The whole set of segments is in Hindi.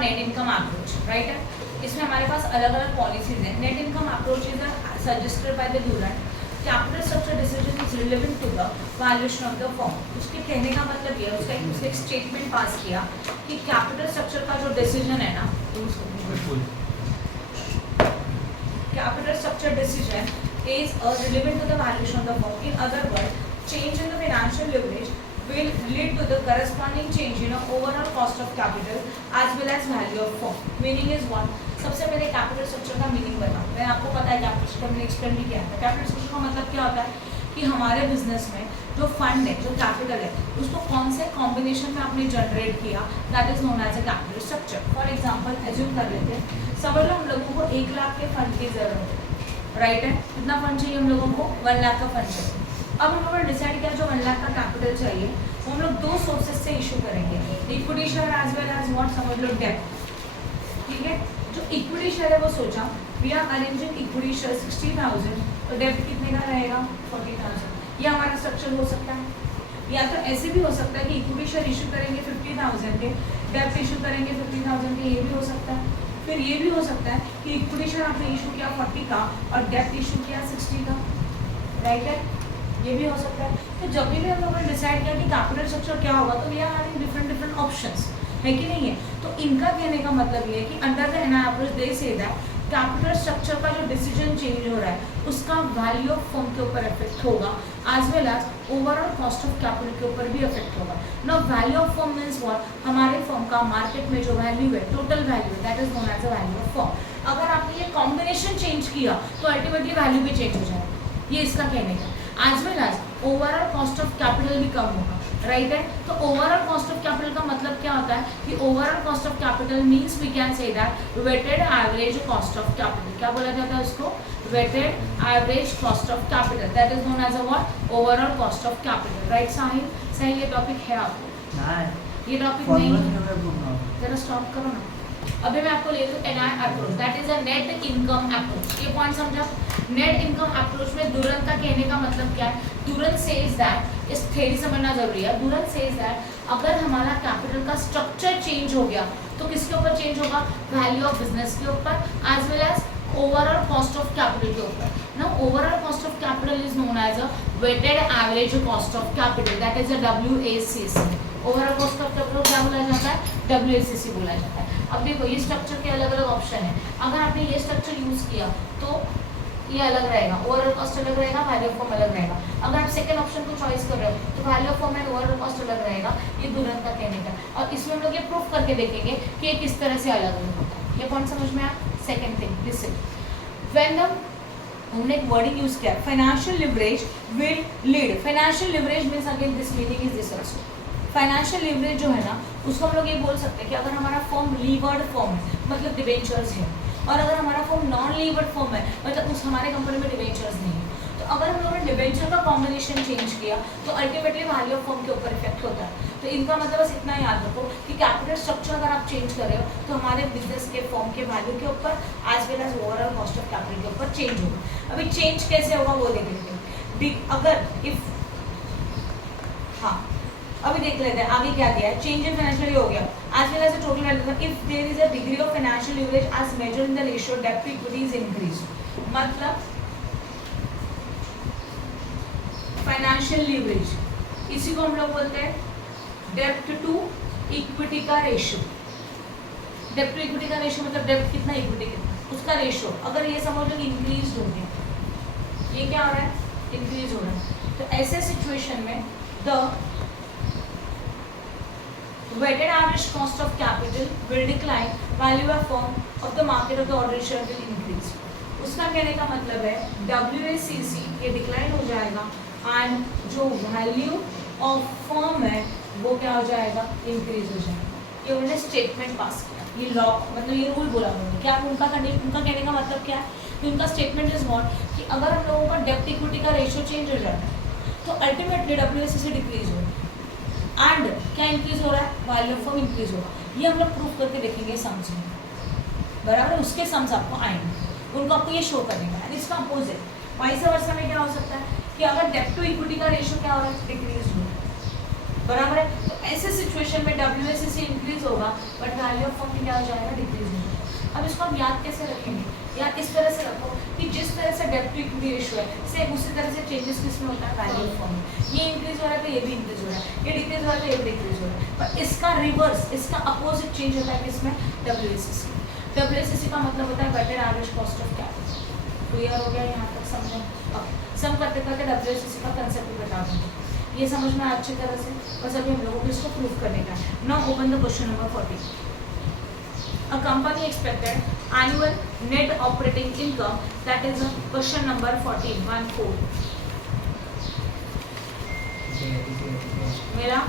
नेट इनकम अप्रोच, राइट है। इसमें हमारे पास अलग अलग पॉलिसीज हैं। Net income approach is suggested by the Durand. Capital structure decision is relevant to the valuation of the firm. उसके कहने का मतलब ये, उसका एक स्टेटमेंट पास किया कि कैपिटल स्ट्रक्चर का जो डिसीजन है ना, capital structure decision is relevant to the valuation of the firm. In other words, change in the financial leverage will lead to the corresponding change in the overall cost of capital as well as value of firm. Meaning is what? सबसे पहले कैपिटल स्ट्रक्चर का मीनिंग बताऊँ। मैं आपको पता है कैपिटल स्ट्रक्चर मैंने एक्सप्लेन भी किया था। कैपिटल स्ट्रक्चर का मतलब क्या होता है कि हमारे बिजनेस में जो फंड है, जो कैपिटल है, उसको कौन से कॉम्बिनेशन में आपने जनरेट किया, that is known as a capital structure. For example assume कर लेते हैं, समझ लो हम लोगों को 1 लाख के फंड की जरूरत है, राइट है। कितना फंड चाहिए हम लोगों को? 1 लाख का फंड चाहिए। अब हम लोगों ने डिसाइड किया जो 1 लाख का कैपिटल चाहिए वो हम लोग 2 सोर्सेज से इशू करेंगे, equity share as well as what, समझ लो डेब्ट, ठीक है। जो इक्विटी शेयर है वो सोचा we are arranging equity share 60,000, तो डेब्ट कितने का रहेगा? 40,000। ये हमारा स्ट्रक्चर हो सकता है। या तो ऐसे भी हो सकता है कि इक्विटी शेयर इशू करेंगे 50,000 के, डेब्ट इशू करेंगे 50,000 के, ये भी हो सकता है। फिर ये भी हो सकता है कि इक्विटी शेयर आपने इशू किया 40 का और डेब्ट इशू किया 60 का, राइट है। ये भी हो सकता है। तो जब भी हम लोगों ने डिसाइड किया कि कैपिटल स्ट्रक्चर क्या होगा, तो we are having different options, है कि नहीं है। तो इनका कहने का मतलब ये है कि under the NI approach they say that capital structure का जो डिसीजन चेंज हो रहा है उसका वैल्यू ऑफ फर्म के ऊपर इफेक्ट होगा as well as overall cost of capital के ऊपर भी इफेक्ट होगा। Now value of firm means what, हमारे फर्म का मार्केट में जो वैल्यू है, टोटल वैल्यू है, that is known as a value of firm. अगर आपने ये कॉम्बिनेशन चेंज किया तो अल्टीमेटली वैल्यू भी चेंज हो जाएगा, ये इसका कहने का। As well as overall cost of capital भी कम होगा, राइट है। तो ओवरऑल कॉस्ट ऑफ कैपिटल का मतलब क्या होता है कि overall cost of capital means we can say that weighted average cost of capital. क्या बोला जाता है उसको? Weighted average cost of capital, that is known as a what, overall cost of capital, right Sahil? सही ये टॉपिक है आपको? ये टॉपिक नहीं है, जरा स्टॉप करो ना। अभी मैं आपको ले लूँ NI approach, that is a net income approach. ये पॉइंट समझा? नेट इनकम अप्रोच में दुरंत का कहने का मतलब क्या है? दुरंत सेज दैट, इस थ्योरी समझना जरूरी है। दुरंत सेज दैट अगर हमारा कैपिटल का स्ट्रक्चर चेंज हो गया तो किसके ऊपर चेंज होगा? वैल्यू ऑफ बिजनेस के ऊपर as well as overall cost of capital के ऊपर। ना overall cost of capital is known as a weighted average cost of capital, that is a WACC। Overall cost of capital क्या बोला जाता है? WACC बोला जाता है। अब देखो ये स्ट्रक्चर के अलग अलग ऑप्शन है। अगर आपने ये स्ट्रक्चर यूज किया तो ये अलग रहेगा, ओवरऑल कॉस्ट अलग रहेगा, वैल्यू ऑफ फर्म अलग रहेगा। अगर आप सेकंड ऑप्शन को चॉइस कर रहे हो तो value of firm and overall cost अलग रहेगा। ये दुरंत का कहने का। और इसमें हम लोग ये प्रूफ करके देखेंगे कि ये किस तरह से अलग अलग होता है। ये पॉइंट समझ में आया? सेकंड थिंग, लिसन, व्हेन हमने एक वर्डिंग यूज किया, financial leverage will lead. Financial leverage means again this meaning is this also. Financial leverage जो है ना उसको हम लोग ये बोल सकते हैं कि अगर हमारा फर्म लीवर्ड फर्म है, मतलब डिबेंचर्स है, और अगर हमारा फर्म नॉन लीवर्ड फर्म है, मतलब उस हमारे कंपनी में डिबेंचर्स नहीं है, तो अगर हम लोगों ने डिबेंचर का कॉम्बिनेशन चेंज किया तो अल्टीमेटली वैल्यू ऑफ फर्म के ऊपर इफेक्ट होता है। तो इनका मतलब बस इतना याद रखो कि कैपिटल स्ट्रक्चर अगर आप चेंज कर रहे हो तो हमारे बिजनेस के फर्म के वैल्यू के ऊपर as well as overall cost of capital के ऊपर चेंज होगा। अभी चेंज कैसे होगा वो देख लेते हैं। अगर इफ, हाँ अभी देख लेते हैं आगे क्या दिया है। चेंज इन फाइनेंशियल हो गया as well as a total value if there is a degree of financial leverage as measured in the ratio डेब्ट टू इक्विटी इज इंक्रीज। मतलब फाइनेंशियल लिवरेज इसी को हम लोग बोलते हैं डेब्ट टू इक्विटी का रेशियो। डेब्ट टू इक्विटी का रेशियो मतलब डेब्ट कितना, इक्विटी कितना, उसका रेशियो अगर ये समझ लो इंक्रीज हो गया, ये क्या हो रहा है? इंक्रीज हो रहा है। तो ऐसे सिचुएशन में the weighted average cost of capital will decline, value of firm of the market of the ordinary share will increase। उसका कहने का मतलब है WACC ये डिक्लाइन हो जाएगा एंड जो वैल्यू ऑफ फर्म है वो क्या हो जाएगा? इंक्रीज हो जाएगा। ये उन्होंने स्टेटमेंट पास किया, ये लॉ मतलब ये रूल बोला उन्होंने। क्या उनका कहने का मतलब क्या है? उनका स्टेटमेंट इज व्हाट कि अगर हम लोगों का डेब्ट इक्विटी का रेशियो चेंज हो जाता है तो अल्टीमेटली WACC डिक्रीज होगा एंड क्या इंक्रीज हो रहा है? वैल्यू ऑफ फर्म इंक्रीज होगा। ये हम लोग प्रूफ करके देखेंगे सम्स में, बराबर। उसके सम्स आपको आएंगे, उनको आपको ये शो करने का। इसका अपोजिट वाइस वर्सा में क्या हो सकता है कि अगर डेब्ट टू इक्विटी का रेशियो क्या हो रहा है? डिक्रीज हो रहा है, बराबर है। तो ऐसे सिचुएशन में WACC इंक्रीज होगा बट वैल्यू ऑफ फंड क्या हो जाएगा, डिक्रीज हो जाएगा। अब इसको हम याद कैसे रखेंगे, या इस तरह से रखो कि जिस तरह से डेब्ट टू इक्विटी रेशियो है सेम उसी तरह से चेंजेस किसमें होता है, वैल्यू ऑफ फंड। ये इंक्रीज हो रहा है तो ये भी इंक्रीज हो रहा है, ये डिक्रीज हो रहा है तो ये भी डिक्रीज हो रहा है, पर इसका रिवर्स, इसका अपोजिट चेंज होता है किसमें, WACC। WACC का मतलब होता है weighted average cost of capital. Clear हो गया यहाँ तक समझो। अब सम करते करते WACC का कंसेप्ट भी बता दूँगी, ये समझ में अच्छी तरह से, बस अभी हम लोगों को इसको प्रूव करने का है। Now open the question number 14। A company expected annual net operating income, that is question number 14, 1-4 मेरा।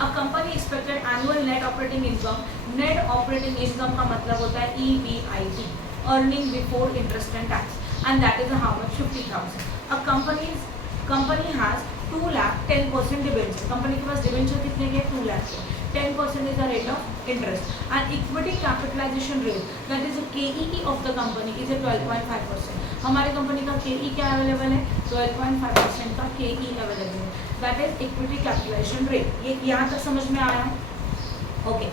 A company expected annual net operating income, net operating income का मतलब होता है EBIT, earning before interest and tax, and that is how much, 50,000. A company has 2 lakh 10% debenture, company के पास डिबेंचर कितने के, 2 लाख के, 10% is the rate of interest, and equity capitalization rate, that is the KEE of the company is a 12.5%. हमारे कंपनी का KE क्या अवेलेबल है, 12.5% का KE अवेलेबल है, that is equity capitalization rate। ये यहाँ तक समझ में आया, ओके।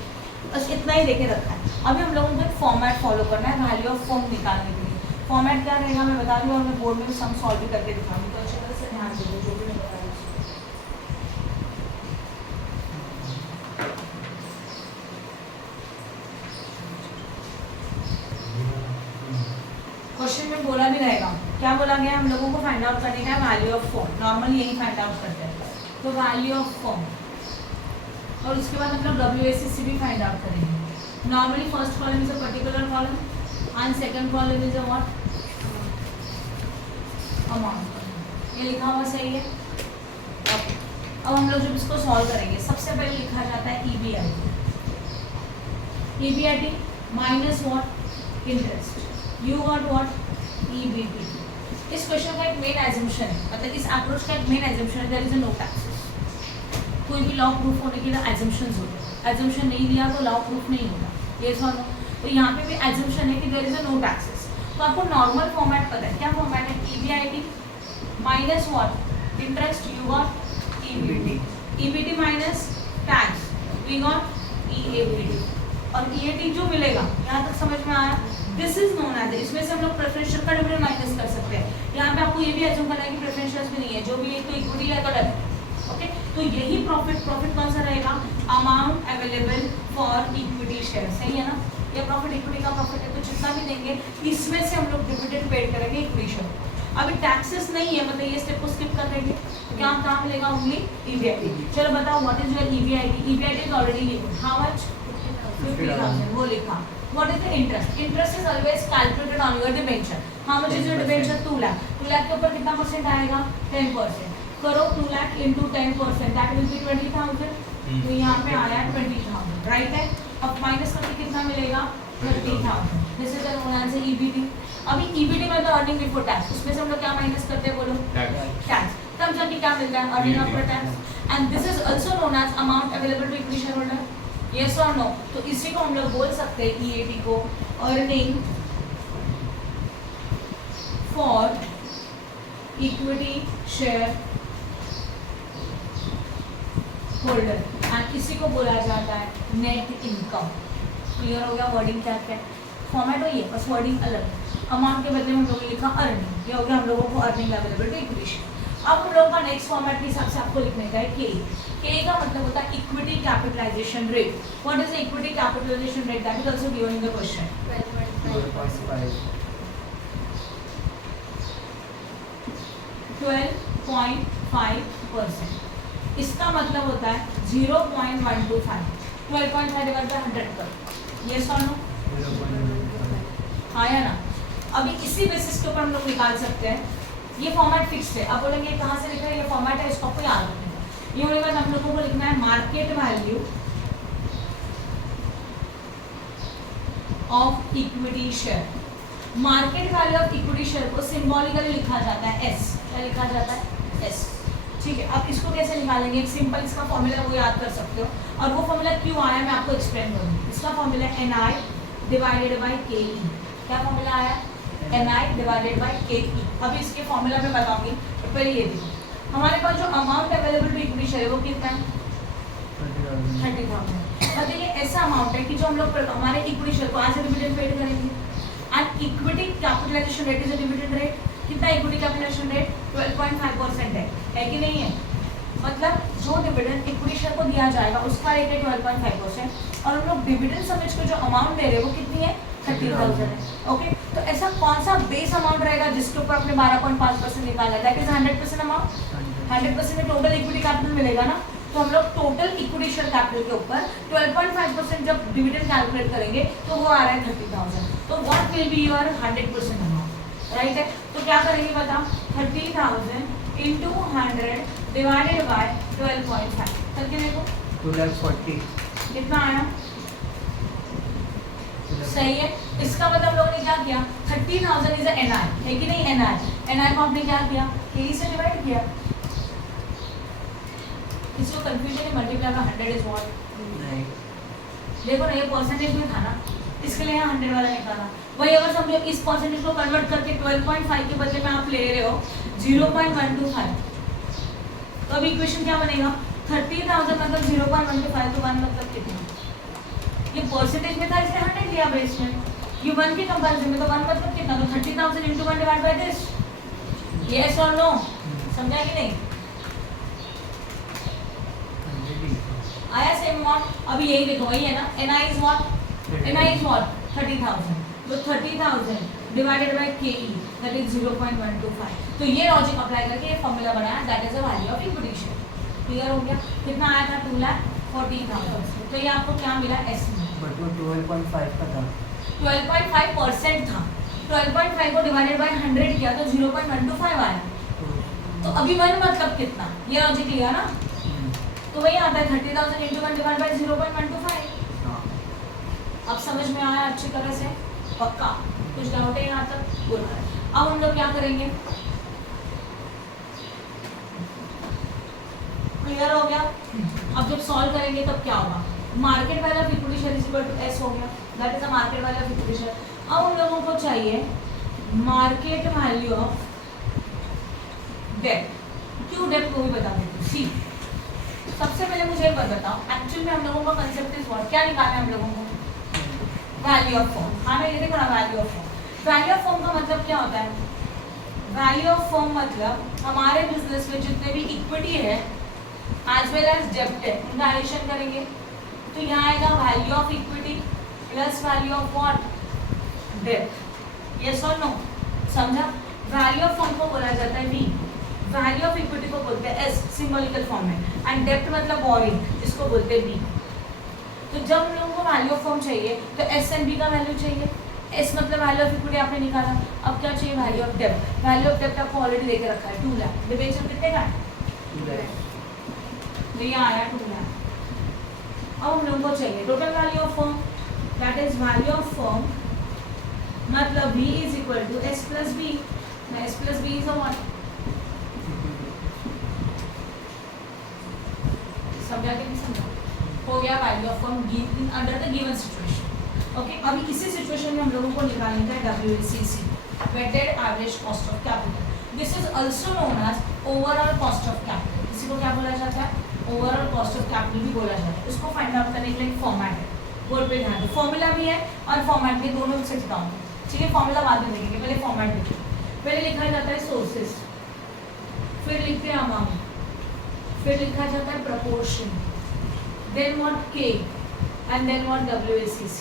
बस इतना ही देके रखा है। अभी हम लोगों को एक फॉर्मेट फॉलो करना है वैल्यू ऑफ फर्म निकालने के लिए। फॉर्मेट क्या रहेगा मैं बता दूँ और मैं बोर्ड में भी सम सॉल्व भी करके दिखाऊंगी, तो अच्छी तरह से ध्यान दीजिए जो भी मैं बता रही हूँ। क्वेश्चन में बोला भी रहेगा, क्या बोला गया, हम लोगों को फाइंड आउट करने का है वैल्यू ऑफ फर्म। नॉर्मली यही फाइंड आउट करते हैं, तो वैल्यू ऑफ फर्म, और उसके बाद हम लोग WACC भी फाइंड आउट करेंगे। Normally first column is a particular column and second column is a what, amount. ये लिखा हुआ सही है, ओके। अब हम लोग जब इसको सॉल्व करेंगे, सबसे पहले लिखा जाता है EBIT minus what, interest, you got what, EBT। इस क्वेश्चन का एक मेन एजम्पशन है, मतलब इस अप्रोच का एक मेन एजम्पशन है, there is a no taxes. कोई भी लॉ प्रूफ होने के लिए एजम्पशंस होते हैं, एजम्पशन नहीं लिया तो लॉ प्रूफ नहीं होगा, ये सुनो। तो यहाँ पे भी एजम्पशन है कि there is a no taxes. तो आपको नॉर्मल फॉर्मेट पता है, क्या फॉर्मेट है, EBIT minus what, interest, you got EBT minus tax, we got EAT। और EAT जो मिलेगा, यहाँ तक समझ में आया, दिस इज नोन एज, इसमें से हम लोग प्रेफरेंशियल का डिविडेंड माइनस कर सकते हैं। यहाँ पे आपको ये भी एज्यूम करना है कि प्रेफरेंशियल भी नहीं है, जो भी एक तो इक्विटी है तो डेबिट, ओके। तो यही प्रॉफिट कौन सा रहेगा, amount available for equity share, सही है ना। ये प्रॉफिट इक्विटी का प्रॉफिट है, तो जितना भी देंगे इसमें से हम लोग डिविडेंड पेड करेंगे इक्विटी शेयर। अभी टैक्सेस नहीं है, मतलब ये स्टेप को स्किप कर देंगे, तो क्या काम मिलेगा, ओनली EBIT। चलो बताओ what is your EBIT। EBIT is already given, how much, 50,000, वो लिखा। What is the interest? Interest is always calculated on your debenture. How much is your debenture? 2 lakh. 2 lakh के ऊपर कितना परसेंट आएगा? 10%. करो 2 lakh into 10%. That will be 20,000. तो यहाँ पे आया 20,000. राइट है? अब माइनस करके कितना मिलेगा? 30,000. This is the known as EBT. अभी EBT में तो अर्निंग बिफोर टैक्स, उसमें से हम लोग क्या माइनस करते हैं बोलो? टैक्स. तब जाके क्या मिलता है? Earning after tax. And this is also known as amount available to equity shareholder. Yes or no? तो इसी को हम लोग बोल सकते हैं EAT को, earning for equity share holder, and इसी को बोला जाता है नेट इनकम। क्लियर हो गया, वर्डिंग क्या क्या फॉर्मेट वही है, बस वर्डिंग अलग। अमाउंट के बदले में हम लोगों ने लिखा अर्निंग, ये हो गया हम लोगों को earning available to equity share. अब हम लोगों का नेक्स्ट फॉर्मेट के हिसाब से आपको लिखने का है के का मतलब होता है equity capitalization rate. What is the equity capitalization rate, that is also given in the question, 12.5%। इसका मतलब होता है 0.125, 12.5 डिवाइड बाय 100 कर, यस और नो, आया ना। अभी इसी बेसिस के ऊपर हम लोग निकाल सकते हैं, ये फॉर्मेट फिक्स्ड है। अब बोलेंगे कहाँ से लिखा है, ये फॉर्मेट है, इसको आपको याद रखना है। ये होने के बाद हम लोगों को लिखना है market value of equity share. Market value of equity share को सिंबॉलिकली लिखा जाता है S। क्या लिखा जाता है? S। ठीक है, अब इसको कैसे निकालेंगे, एक सिंपल इसका फॉर्मूला वो याद कर सकते हो, और वो फॉर्मूला क्यों आया मैं आपको एक्सप्लेन करूँगी। इसका formula NI divided by KE। क्या फॉर्मूला आया? NI divided by KE। अभी इसके फॉर्मूला में बताऊंगी, तो पहले ये देखो, हमारे पास जो amount available to equity share वो कितना है 30,000। मतलब ये ऐसा अमाउंट है कि जो हम लोग हमारे इक्विटी शेयर को आज डिविडेंड पेड करेंगे। And equity capitalization rate is a dividend rate. कितना इक्विटी कैपिटलाइजेशन रेट 12.5% है कि नहीं है? मतलब जो डिविडेंड इक्विटी शेयर को दिया जाएगा उसका रेट है 12.5% और हम लोग डिविडेंड समझ के जो अमाउंट दे रहे हैं वो कितनी है 30,000 है। ओके, तो ऐसा कौन सा बेस अमाउंट रहेगा जिसके ऊपर अपने 12.5% निकाला है? That is 100% amount. 100% में टोटल इक्विटी कैपिटल मिलेगा ना, तो हम लोग टोटल इक्विटी शेयर कैपिटल के ऊपर 12.5% जब डिविडेंड कैलकुलेट करेंगे तो वो आ रहा है 30,000। तो what will be your 100% amount, right है? तो क्या करेंगे बताओ, 30,000 इंटू 100 डिवाइडेड बाय 12.5 करके देखो 240 कितना आया। सही है। इसका मतलब हम लोगों ने क्या किया, 30,000 इज एनआई है कि नहीं? एनआई को हमने क्या किया, के से डिवाइड किया। किसी को कंफ्यूजन है मल्टीप्लाई का 100 इज व्हाट? नहीं, देखो ना ये परसेंटेज में था ना, इसके लिए यहाँ 100 वाला निकाला। वही अगर समझो इस परसेंटेज को कन्वर्ट करके 12.5 के बदले में आप ले रहे हो 0.125, तो अब इक्वेशन क्या बनेगा, 30,000 मतलब 0.125, तो 1 मतलब कितना? ये परसेंटेज में था इसलिए 100 लिया बेस में। ये 1 के कंपैरिजन में तो 1 मतलब कितना? तो 30,000 into 1 divide by this. Yes और नो? समझा कि नहीं? आया सेम अमाउंट? अभी यही देखो, वही है ना, NI is what? NI is what? 30,000। तो 30,000 divided bye KE that is 0.125। तो ये लॉजिक अप्लाई करके ये फॉर्मूला बनाया, that is the value of equity share. Clear हो गया? कितना आया था 2,40,000। तो ये आपको क्या मिला एस में? बट वो 12.5 का था। 12.5% था। 12.5 को डिवाइडेड बाय 100 किया तो 0.125 आया। तो अभी 1 मतलब कितना? ये लॉजिक लिया ना, तो वही आता है 30,000 इंटू 1 डिवाइड बाय 0.125। अब समझ में आया अच्छी तरह से? पक्का? कुछ डाउट है यहाँ तक? बोल। अब हम लोग क्या करेंगे, क्लियर हो गया? अब जब सॉल्व करेंगे तब क्या होगा, market value of equity share is equal to S हो गया, that is the market value of equity share. अब हम लोगों को चाहिए मार्केट वैल्यू ऑफ डेट। क्यों डेट को भी बता देते हैं। सी, सबसे पहले मुझे एक बात बताओ, एक्चुअली में हम लोगों का कंसेप्ट इज व्हाट? क्या निकालना है हम लोगों को? Value of firm. हाँ ना, ये देखो ना, value of firm. Value of firm का मतलब क्या होता है? वैल्यू ऑफ फर्म मतलब हमारे बिजनेस में जितने भी इक्विटी है एज वेल एज डेब्ट है उनका एडिशन करेंगे। तो यहाँ आएगा value of equity plus value of what? डेब्ट। यस और नो? समझा? वैल्यू ऑफ फर्म को बोला जाता है वी, वैल्यू ऑफ इक्विटी को बोलते हैं एस सिंबॉलिकल फॉर्म में, एंड डेब्ट मतलब बोरिंग जिसको बोलते हैं बी। तो जब हम लोगों को वैल्यू ऑफ फर्म चाहिए तो एस एंड बी का वैल्यू चाहिए। एस मतलब वैल्यू ऑफ इक्विटी आपने निकाला, अब क्या चाहिए? वैल्यू ऑफ डेब्ट। वैल्यू ऑफ डेब्ट आपको ऑलरेडी देके रखा है 2 लाख। डिबेंचर कितने का है? 2 लाख। तो ये आया 2 लाख। अब हम लोगों को चाहिए total value of firm, that is value of firm मतलब V is equal to S plus B. S plus B is what? समझा कि नहीं समझा? हो गया value of firm under the given situation. Okay, अभी इसी सिचुएशन में हम लोगों को निकालना है WACC, weighted average cost of capital. This is also known as overall cost of capital. इसी को क्या बोला जाता है? ओवरऑल कॉस्ट ऑफ कैपिटल भी बोला जाता है। इसको फाइंड आउट करने के लिए फॉर्मेट है, बोर्ड पे ध्यान दो। फॉर्मूला भी है और फॉर्मेट भी, दोनों से सिखाऊंगा। ठीक है, फॉर्मूला बाद में देखेंगे, पहले फॉर्मेट देखिए। पहले लिखा जाता है सोर्सेस, फिर लिखते हैं अमाउंट, फिर लिखा जाता है proportion, then what K and then what WACC।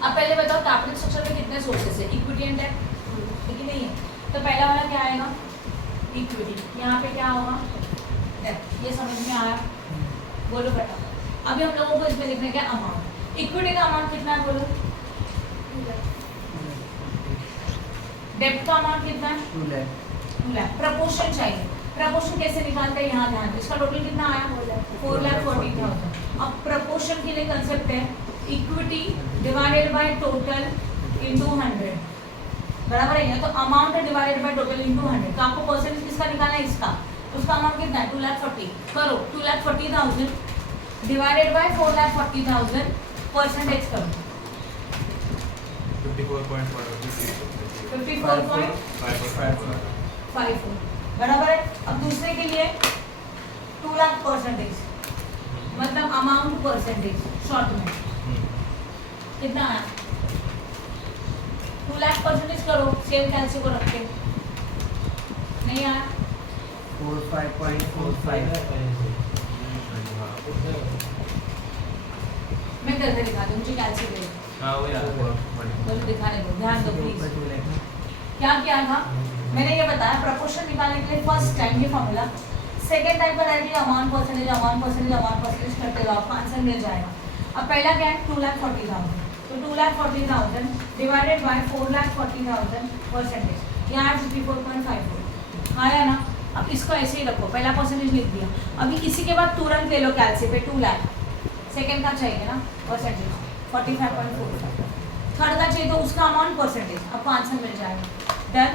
अब पहले बताओ कैपिटल स्ट्रक्चर में कितने सोर्सेस है? इक्विटी एंड डेट, ठीक है नहीं है? तो पहला वाला क्या आएगा? इक्विटी। यहाँ पे क्या होगा? डेट। ये समझ में आया? बोलो बेटा। अभी हम लोगों को इसमें लिखना है क्या? अमाउंट। इक्विटी का अमाउंट कितना है बोलो? डेट का अमाउंट कितना है? 2 लाख। 2 लाख। प्रपोर्शन चाहिए। प्रपोर्शन कैसे निकालते हैं? यहाँ ध्यान दो। इसका टोटल कितना आया? 4,40,000। अब प्रपोर्शन के लिए कंसेप्ट है equity divided by total into 100, बराबर है? तो amount divided by total into 100। तो आपको परसेंटेज किसका निकालना है? इसका। उसका अमाउंट कितना है? 2,40,000। करो 2,40,000 डिवाइडेड बाय 4,40,000 परसेंटेज करो। 54.54 बराबर है। अब दूसरे के लिए 2 लाख परसेंटेज मतलब अमाउंट परसेंटेज शॉर्ट में कितना है 2 लाख परसेंटेज करो सेम कैलसी को रख के नहीं आया 45.45 मैं करके दिखा दूँ मुझे कैलसी दे मुझे दिखाने दो ध्यान दो प्लीज क्या किया था मैंने ये बताया प्रपोर्शन निकालने के लिए फर्स्ट टाइम ये फॉर्मूला सेकेंड टाइम पर आएगी अमाउंट परसेंटेज करते रहो आपको आंसर मिल जाएगा। अब पहला क्या है 2,40,000 तो 2,40,000 डिवाइडेड बाय 4,40,000 परसेंटेज यहाँ 54.54 आया ना। अब इसको ऐसे ही रखो पहला परसेंटेज लिख दिया। अभी इसी के बाद तुरंत ले लो कैलसी पे 2 लाख सेकेंड का चाहिए ना परसेंटेज 45.45 थर्ड का चाहिए तो उसका अमाउंट परसेंटेज आपको आंसर मिल जाएगा। डन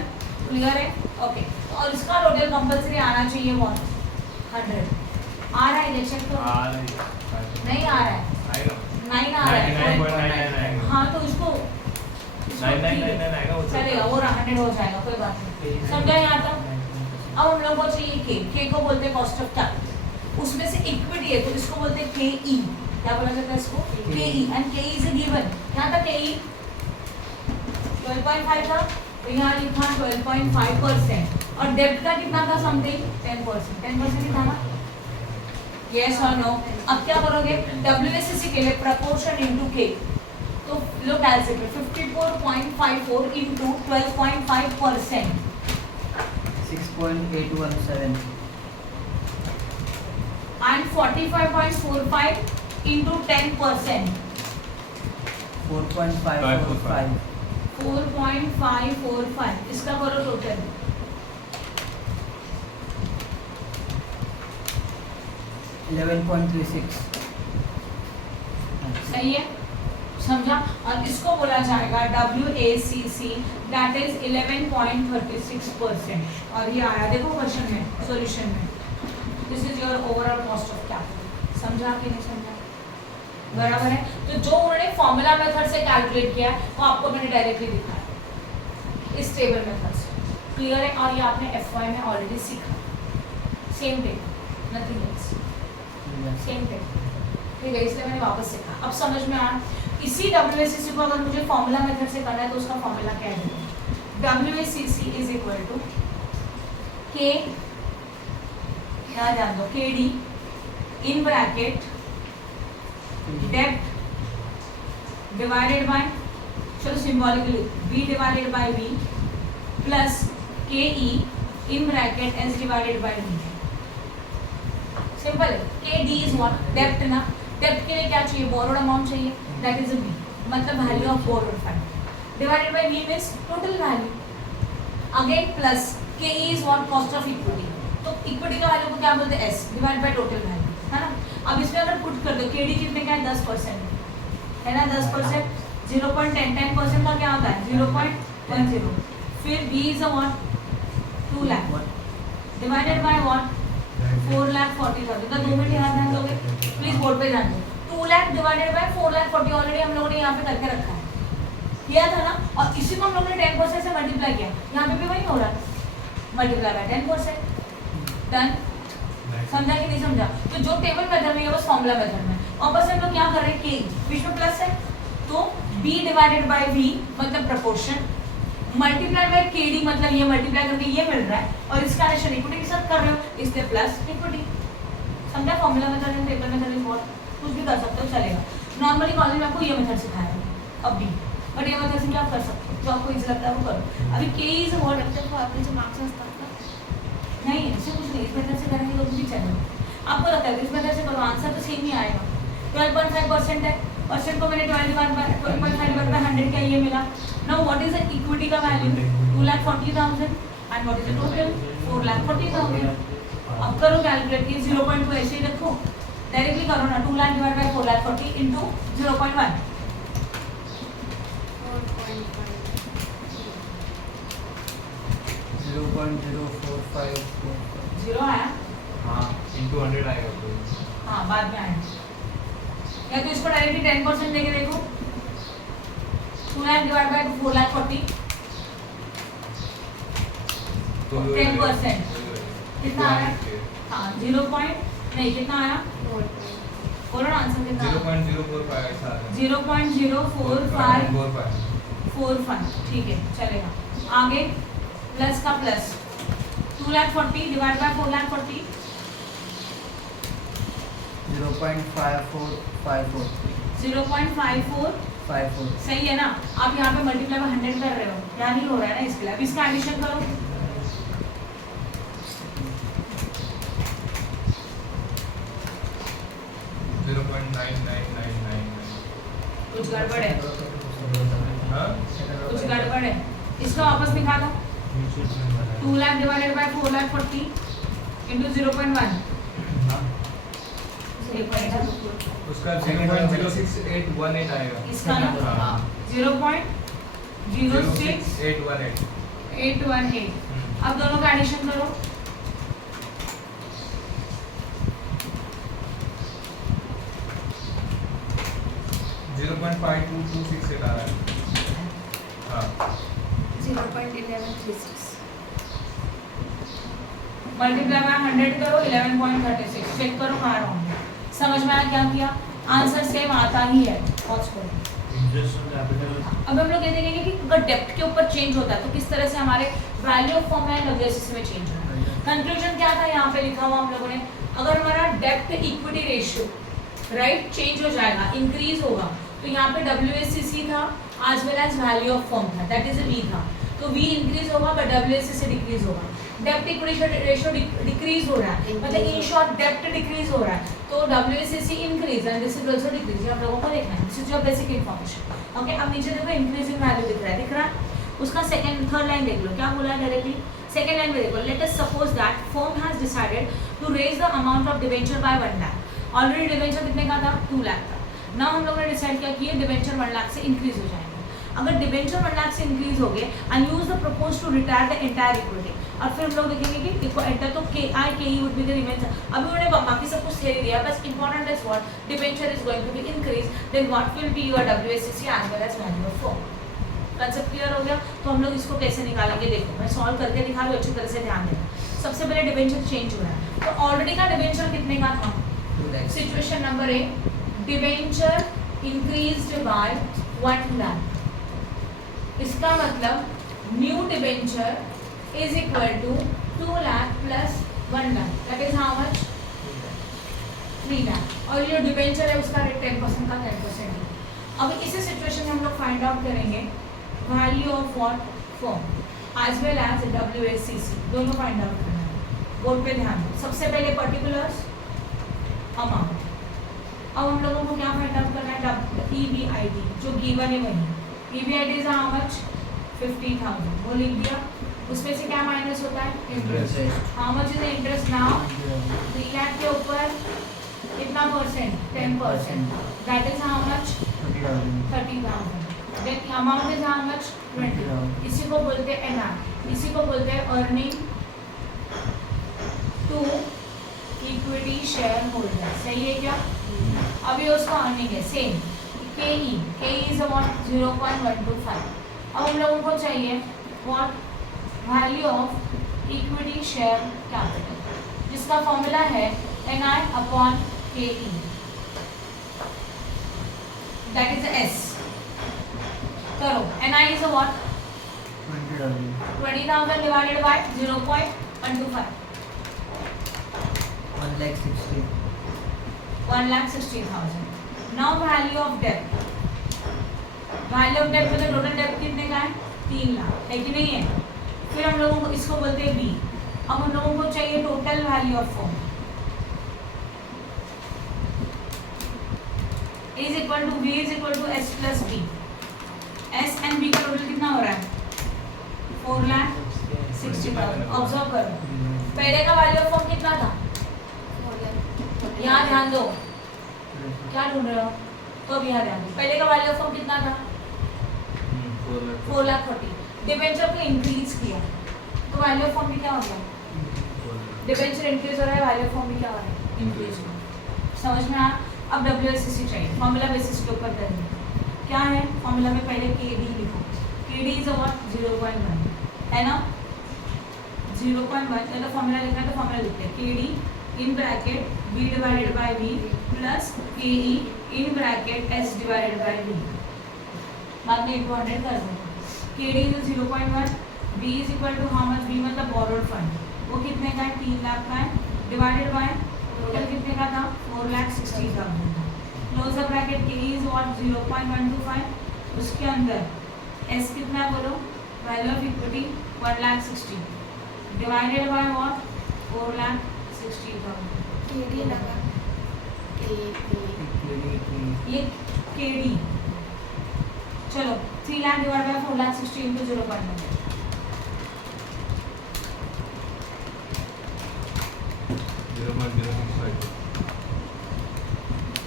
क्लियर है ओके। और इसका टोटल कंपल्सरी आना चाहिए 100 आ रहा है इलेक्शन तो नहीं आ रहा है 9 आ रहा है हाँ तो इसको चलेगा वो 100 हो जाएगा कोई बात नहीं समझा यहाँ तक। अब हम लोग को चाहिए के को बोलते हैं कॉस्ट ऑफ कैपिटल उसमें से इक्विटी है तो इसको बोलते हैं के ई क्या बोला जाता है इसको के ई एंड के ई इज गिवन यहाँ तक के ई 12.5 था तो यहाँ लिखा 12.5% और डेब्ट का कितना था समथिंग 10% ही था ना यस और नो। अब क्या करोगे WSCC के लिए प्रपोर्शन इनटू के तो लो कैलकुलेट 54.54 इनटू 12.5% 6.817 and 45.45 into 10%. 4.545 4.545 इसका करो टोटल 11.36 सही है समझा। और इसको बोला जाएगा WACC दैट इज 11.36% और ये आया देखो क्वेश्चन में सॉल्यूशन में this is your overall cost of capital. समझा कि नहीं समझा बराबर है। तो जो उन्होंने फॉर्मूला मेथड से कैलकुलेट किया है वो आपको मैंने डायरेक्टली दिखाया इस टेबल मेथड से क्लियर है। और ये आपने FY में ऑलरेडी सीखा same table nothing else same table ठीक है इसलिए मैंने वापस सीखा। अब समझ में आया इसी WACC को अगर मुझे फॉर्मूला मेथड से करना है तो उसका फॉर्मूला क्या है WACC इज इक्वल टू के क्या जान दो KD इन ब्रैकेट डेब्ट डिवाइडेड बाय चलो symbolically B divided by V plus KE in bracket S divided by V simple है। KD इज व्हाट डेब्ट ना डेब्ट के लिए क्या चाहिए बोरोड अमाउंट चाहिए दैट इज अ B मतलब value of borrowed fund divided by V means total value again plus KE is what cost of equity तो इक्विटी का वैल्यू को क्या बोलते हैं S divide by total value है ना। अब इसमें अगर पुट कर दो KD कितने का है 10% है ना 10% 0.10% का क्या होता है 0.10 फिर B is a what 2 lakh divided by what 4,40,000 का 2 मिनट याद ध्यान दोगे प्लीज बोर्ड पे ध्यान दो 2 लाख डिवाइडेड बाय 4,40,000 ऑलरेडी हम लोगों ने यहाँ पे करके रखा है किया था ना। और इसी को हम लोगों ने 10% से मल्टीप्लाई किया यहाँ पे भी वही हो रहा है मल्टीप्लाई बाय 10% डन समझा कि नहीं समझा। तो जो टेबल मेथड में है बस फॉर्मूला मेथड में वापस हम लोग क्या कर रहे हैं के बीच में प्लस है तो B डिवाइडेड बाय V मतलब प्रोपोर्शन मल्टीप्लाई बाय KD मतलब ये मल्टीप्लाई करके ये मिल रहा है और इसका एडिशन इक्विटी के साथ कर रहे हो इसलिए प्लस इक्विटी समझा। Formula method and table method is what कुछ भी कर सकते हो चलेगा। नॉर्मली कॉलेज में आपको ये मेथड सिखाया है अब भी बट ये मेथड से क्या कर सकते हो जो आपको इजी लगता है वो करो। अभी के इज व्हाट आपने जो मार्क्स असतात नहीं ऐसे कुछ नहीं इस मेथड से करेंगे तो भी चलेगा। आपको लगता है इस मेथड से करो आंसर तो सेम ही आएगा 12.5% है परसेंट को मैंने 12.5 डिवाइड बाय 100 क्या ये मिला। Now what is the equity का value 2,40,000 and what is the total 4,40,000। अब करो कैलकुलेट ये 0.2 ऐसे ही रखो डायरेक्टली करो ना 2 lakh divide by 4,40,000 into 0.1 0.0454 zero आया हाँ into 100 आएगा तो हाँ बाद में आएगा या तो इसको डायरेक्टली 10% लेके देखो 2 लाख डिवाइड बाय 4 लाख 40 10% कितना आया? हाँ 0 पॉइंट नहीं कितना आया? बोलो ना आंसर कितना? 0.045 ऐसा है। 0.04545 ठीक है चलेगा। आगे प्लस का plus 2 lakh 40 divide by 4 lakh 40 0.5454 0.54 सही है ना। आप यहाँ पे मल्टीप्लाई बाय 100 कर रहे हो, यहाँ नहीं हो रहा है ना इसके लिए। अब इसका एडिशन करो 0.99999 कुछ गड़बड़ है, हाँ कुछ गड़बड़ है। इसका वापस निकालो 2 lakh divided by 4 lakh 40 into 0.1 उसका 0.06818 आएगा। इसका ना हाँ 0.06818 अब दोनों का एडिशन करो 0.5226 आ रहा है। हाँ 0.1136 मल्टीप्लाई बाय 100 करो 11.36 चेक करो कहाँ रॉन्ग है। समझ में आया क्या किया? आंसर सेम आता ही है। पॉज करो। इंटरेस्ट ऑन कैपिटल अब हम लोग ये देखेंगे कि अगर डेप्थ के ऊपर चेंज होता है तो किस तरह से हमारे वैल्यू ऑफ फॉर्म एंड डब्ल्यूएसएस में चेंज होता है। कंक्लूजन क्या था यहाँ पे लिखा हुआ हम लोगों ने, अगर हमारा depth equity ratio right change हो जाएगा, इंक्रीज होगा, तो यहाँ पे डब्ल्यूएससीसी था as well as value of firm था, दैट इज वी था, तो वी इंक्रीज होगा बट डब्ल्यूएससीसी डिक्रीज होगा। डेप्थ इक्विटी रेशियो डिक्रीज हो रहा है, मतलब इन शॉर्ट डेप्थ डिक्रीज हो रहा है, तो WSCC increase and this is also decrease. आप लोगों को देखना है, this is your basic information. Okay अब नीचे देखो इंक्रीजिंग वैल्यू दिख रहा है उसका सेकंड थर्ड लाइन देख लो क्या बोला है डायरेक्टली। सेकंड लाइन में देखो, let us suppose that firm has decided to raise the amount of debenture by 1 lakh. Already debenture कितने का था? 2 लाख था। ना हम लोगों ने डिसाइड किया कि ये डिबेंचर 1 लाख से इंक्रीज हो जाएंगे। अगर डिबेंचर 1 लाख से इंक्रीज हो गए and use the propose to retire the entire equity, और फिर हम लोग देखेंगे कि देखो एंटर तो K I K E would be the remains. अभी उन्होंने बाकी सब कुछ दे दिया, बस important is what debenture is going to be increase, then what will be your WSCC as well as value of firm. Concept clear हो गया? तो हम लोग इसको कैसे निकालेंगे देखो, मैं सॉल्व करके दिखा रही हूँ, अच्छी तरह से ध्यान देना। सबसे पहले डिबेंचर चेंज हुआ है, तो ऑलरेडी का डिबेंचर कितने का था? Situation number A, debenture increased by 1 lakh. इसका मतलब new debenture is equal to 2 lakh plus 1 lakh, that is how much? 3 lakh. और ये डिबेंचर है उसका रेट 10% का 10% है। अब इसी सिचुएशन में हम लोग फाइंड आउट करेंगे value of what firm as well as WSCC, दोनों फाइंड आउट करना है। बोर्ड पे ध्यान दो। सबसे पहले पर्टिकुलर्स अमाउंट। अब हम लोगों को क्या फाइंड आउट करना है? ईबीआईटी जो गिवन है वही। EBIT is how much? 50,000, वो लिख दिया। उसमें से क्या माइनस होता है? Interest. How much is the interest now? 3 lakh के ऊपर कितना percent? 10%, that is how much? 30,000। Then amount is how much? 20। इसी को बोलते हैं एनआर, इसी को बोलते हैं earning to equity share holder. सही है क्या? अभी उसका अर्निंग है सेम केई इज अबाउट 0.125। अब हम लोगों को चाहिए what value of equity share capital, जिसका फॉर्मूला है NI upon KE, that is S। करो NI is what? 20,000 divided by 0.125, 1,60,000। Now value of depth, value of depth मतलब टोटल डेप्थ कितने का है? 3 लाख है कि नहीं है? फिर हम लोगों को इसको बोलते हैं बी। अब हम लोगों को चाहिए total value of firm is equal to B is equal to S plus B. S and B का टोटल कितना हो रहा है? 4,60,000। ऑब्जर्व करो, पहले का वैल्यू ऑफ फर्म कितना था? यहाँ ध्यान दो, क्या ढूंढ रहे हो? तो अब यहाँ ध्यान दो, पहले का वैल्यू ऑफ फर्म कितना था? 4,40,000। डिबेंचर को इंक्रीज किया तो वैल्यू ऑफ फर्म भी क्या हो गया? डिबेंचर इंक्रीज हो रहा है, वैल्यू ऑफ फर्म भी क्या हो रहा है? इंक्रीज हो रहा है। समझ में आया? अब डब्ल्यूएससीसी चाहिए, फॉर्मूला बेसिस के ऊपर करेंगे। क्या है फॉर्मूला में पहले के डी लिखो, के डी इज अवर 0.1 है ना, 0.1 तो फॉर्मूला लिखना है तो फॉर्मूला लिखते हैं K D in bracket B divided by B plus K E in bracket S divided by B. बाद में इंपॉर्टेंट कर दो, K D is 0.1, B is equal to how much, B मतलब बोरोड फंड, वो कितने का है 3 लाख का है, डिवाइडेड बाय टोटल कितने का था 4,60,000। क्लोज द ब्रैकेट के इज व्हाट 0.125, उसके अंदर एस कितना है बोलो, value of equity 1,60,000 divided by what 4,60,000। KD लगा ये के डी, चलो 3 lakh divide by 4,60,000 into 0.1 0.065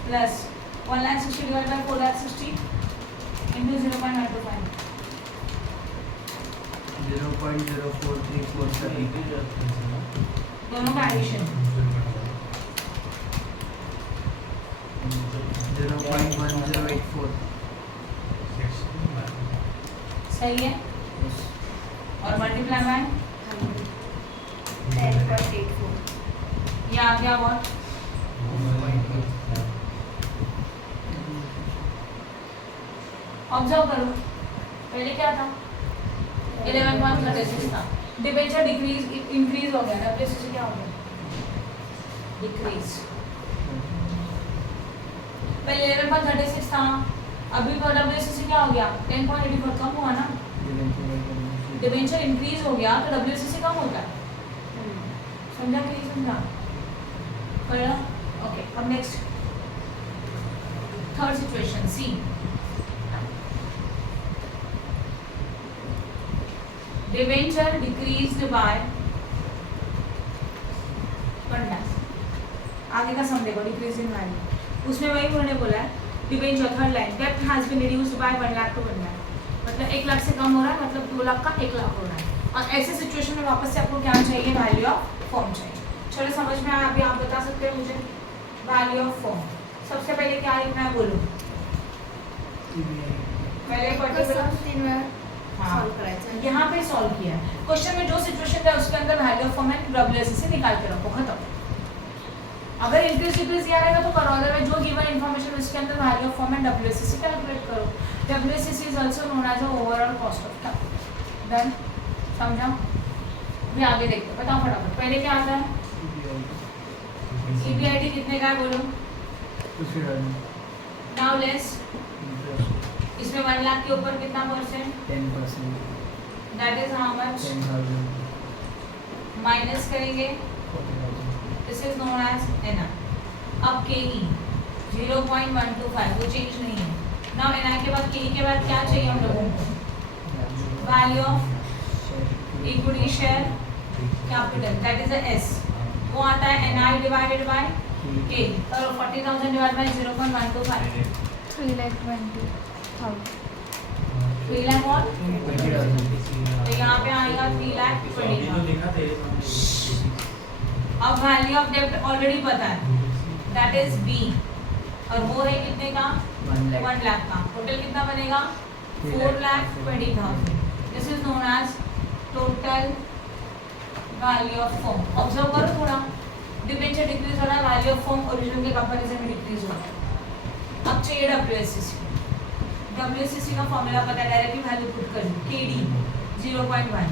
plus 1,60,000 divide by 4,60,000 into 0.125 0.0434 दोनों का एडिशन 0.1084 सही है, और मल्टीप्लाई बाय 10.84 ये आ गया व्हाट ऑब्जर्व करो, पहले क्या था 11.36 था, डिबेंचर डिक्रीज इंक्रीज हो गया, डब्ल्यूसीसी क्या हो गया डिक्रीज, पहले 11.36 था, अभी डब्ल्यूसीसी क्या हो गया 10.84 कम हुआ ना, डिबेंचर इंक्रीज हो गया तो डब्ल्यूसीसी कम होता है, समझा कि नहीं समझा, करा ओके। अब next third situation C, debenture decreased by 1 lakh, आगे का सम देखो डिक्रीज इन वैल्यू, उसमें वही उन्होंने बोला है डिबेंचर थर्ड लाइन डेब्ट has been reduced by 1 lakh to 1 lakh, मतलब 1 लाख से कम हो रहा है, मतलब 2 लाख का 1 लाख हो रहा है, और ऐसे सिचुएशन में वापस से आपको क्या चाहिए वैल्यू ऑफ फॉर्म चाहिए। चलो समझ में आया, अभी आप बता सकते हो मुझे वैल्यू ऑफ फॉर्म, सबसे पहले क्या लिखना है बोलो, पहले पर्टिकुलर हाँ सॉल्व करायचं आहे। यहाँ पे सॉल्व किया है, क्वेश्चन में जो सिचुएशन है उसके अंदर वैल्यू ऑफ फॉर्म एंड डब्ल्यूएसएससी निकाल के रखो, खत्म। अगर इंक्रीज डिक्रीज दिया रहेगा तो करो, अदरवाइज जो गिवन इन्फॉर्मेशन उसके अंदर value of form and WSSC calculate करो। WSSC is also known as a overall cost of term, done, समझा। भी आगे देखते हैं, बताओ फटाफट, पहले क्या आता है ईपीआईटी कितने का है बोलो, नाउ लेस, इसमें 1 लाख के ऊपर कितना percent 10%, that is how much, 10,000, minus करेंगे 40,000, this is known as NR. अब के ई 0.125 वो चेंज नहीं है, नाउ एनआर के बाद के ई के बाद क्या चाहिए हम लोगों को, value of equity share capital that is S, वो आता है एनआई डिवाइडेड बाय के, तो 40,000 डिवाइड बाय 0.125 3,20,000 3 लाख और 20,000, तो यहाँ पे आएगा 3,20,000। अब वैल्यू ऑफ डेब्ट ऑलरेडी पता है दैट इज बी, और वो है कितने का 1 लाख का, टोटल कितना बनेगा 4,20,000, this is known as total value of firm. Observe करो थोड़ा, डिबेंचर डिक्रीज हो रहा है, वैल्यू ऑफ फॉर्म ओरिजिनल के कंपैरिजन में डिक्रीज हो रहा है। अब चाहिए डब्ल्यूएसएससी, डब्ल्यूएसएससी का फॉर्मूला पता है, डायरेक्टली वैल्यू पुट कर दी, के D 0.1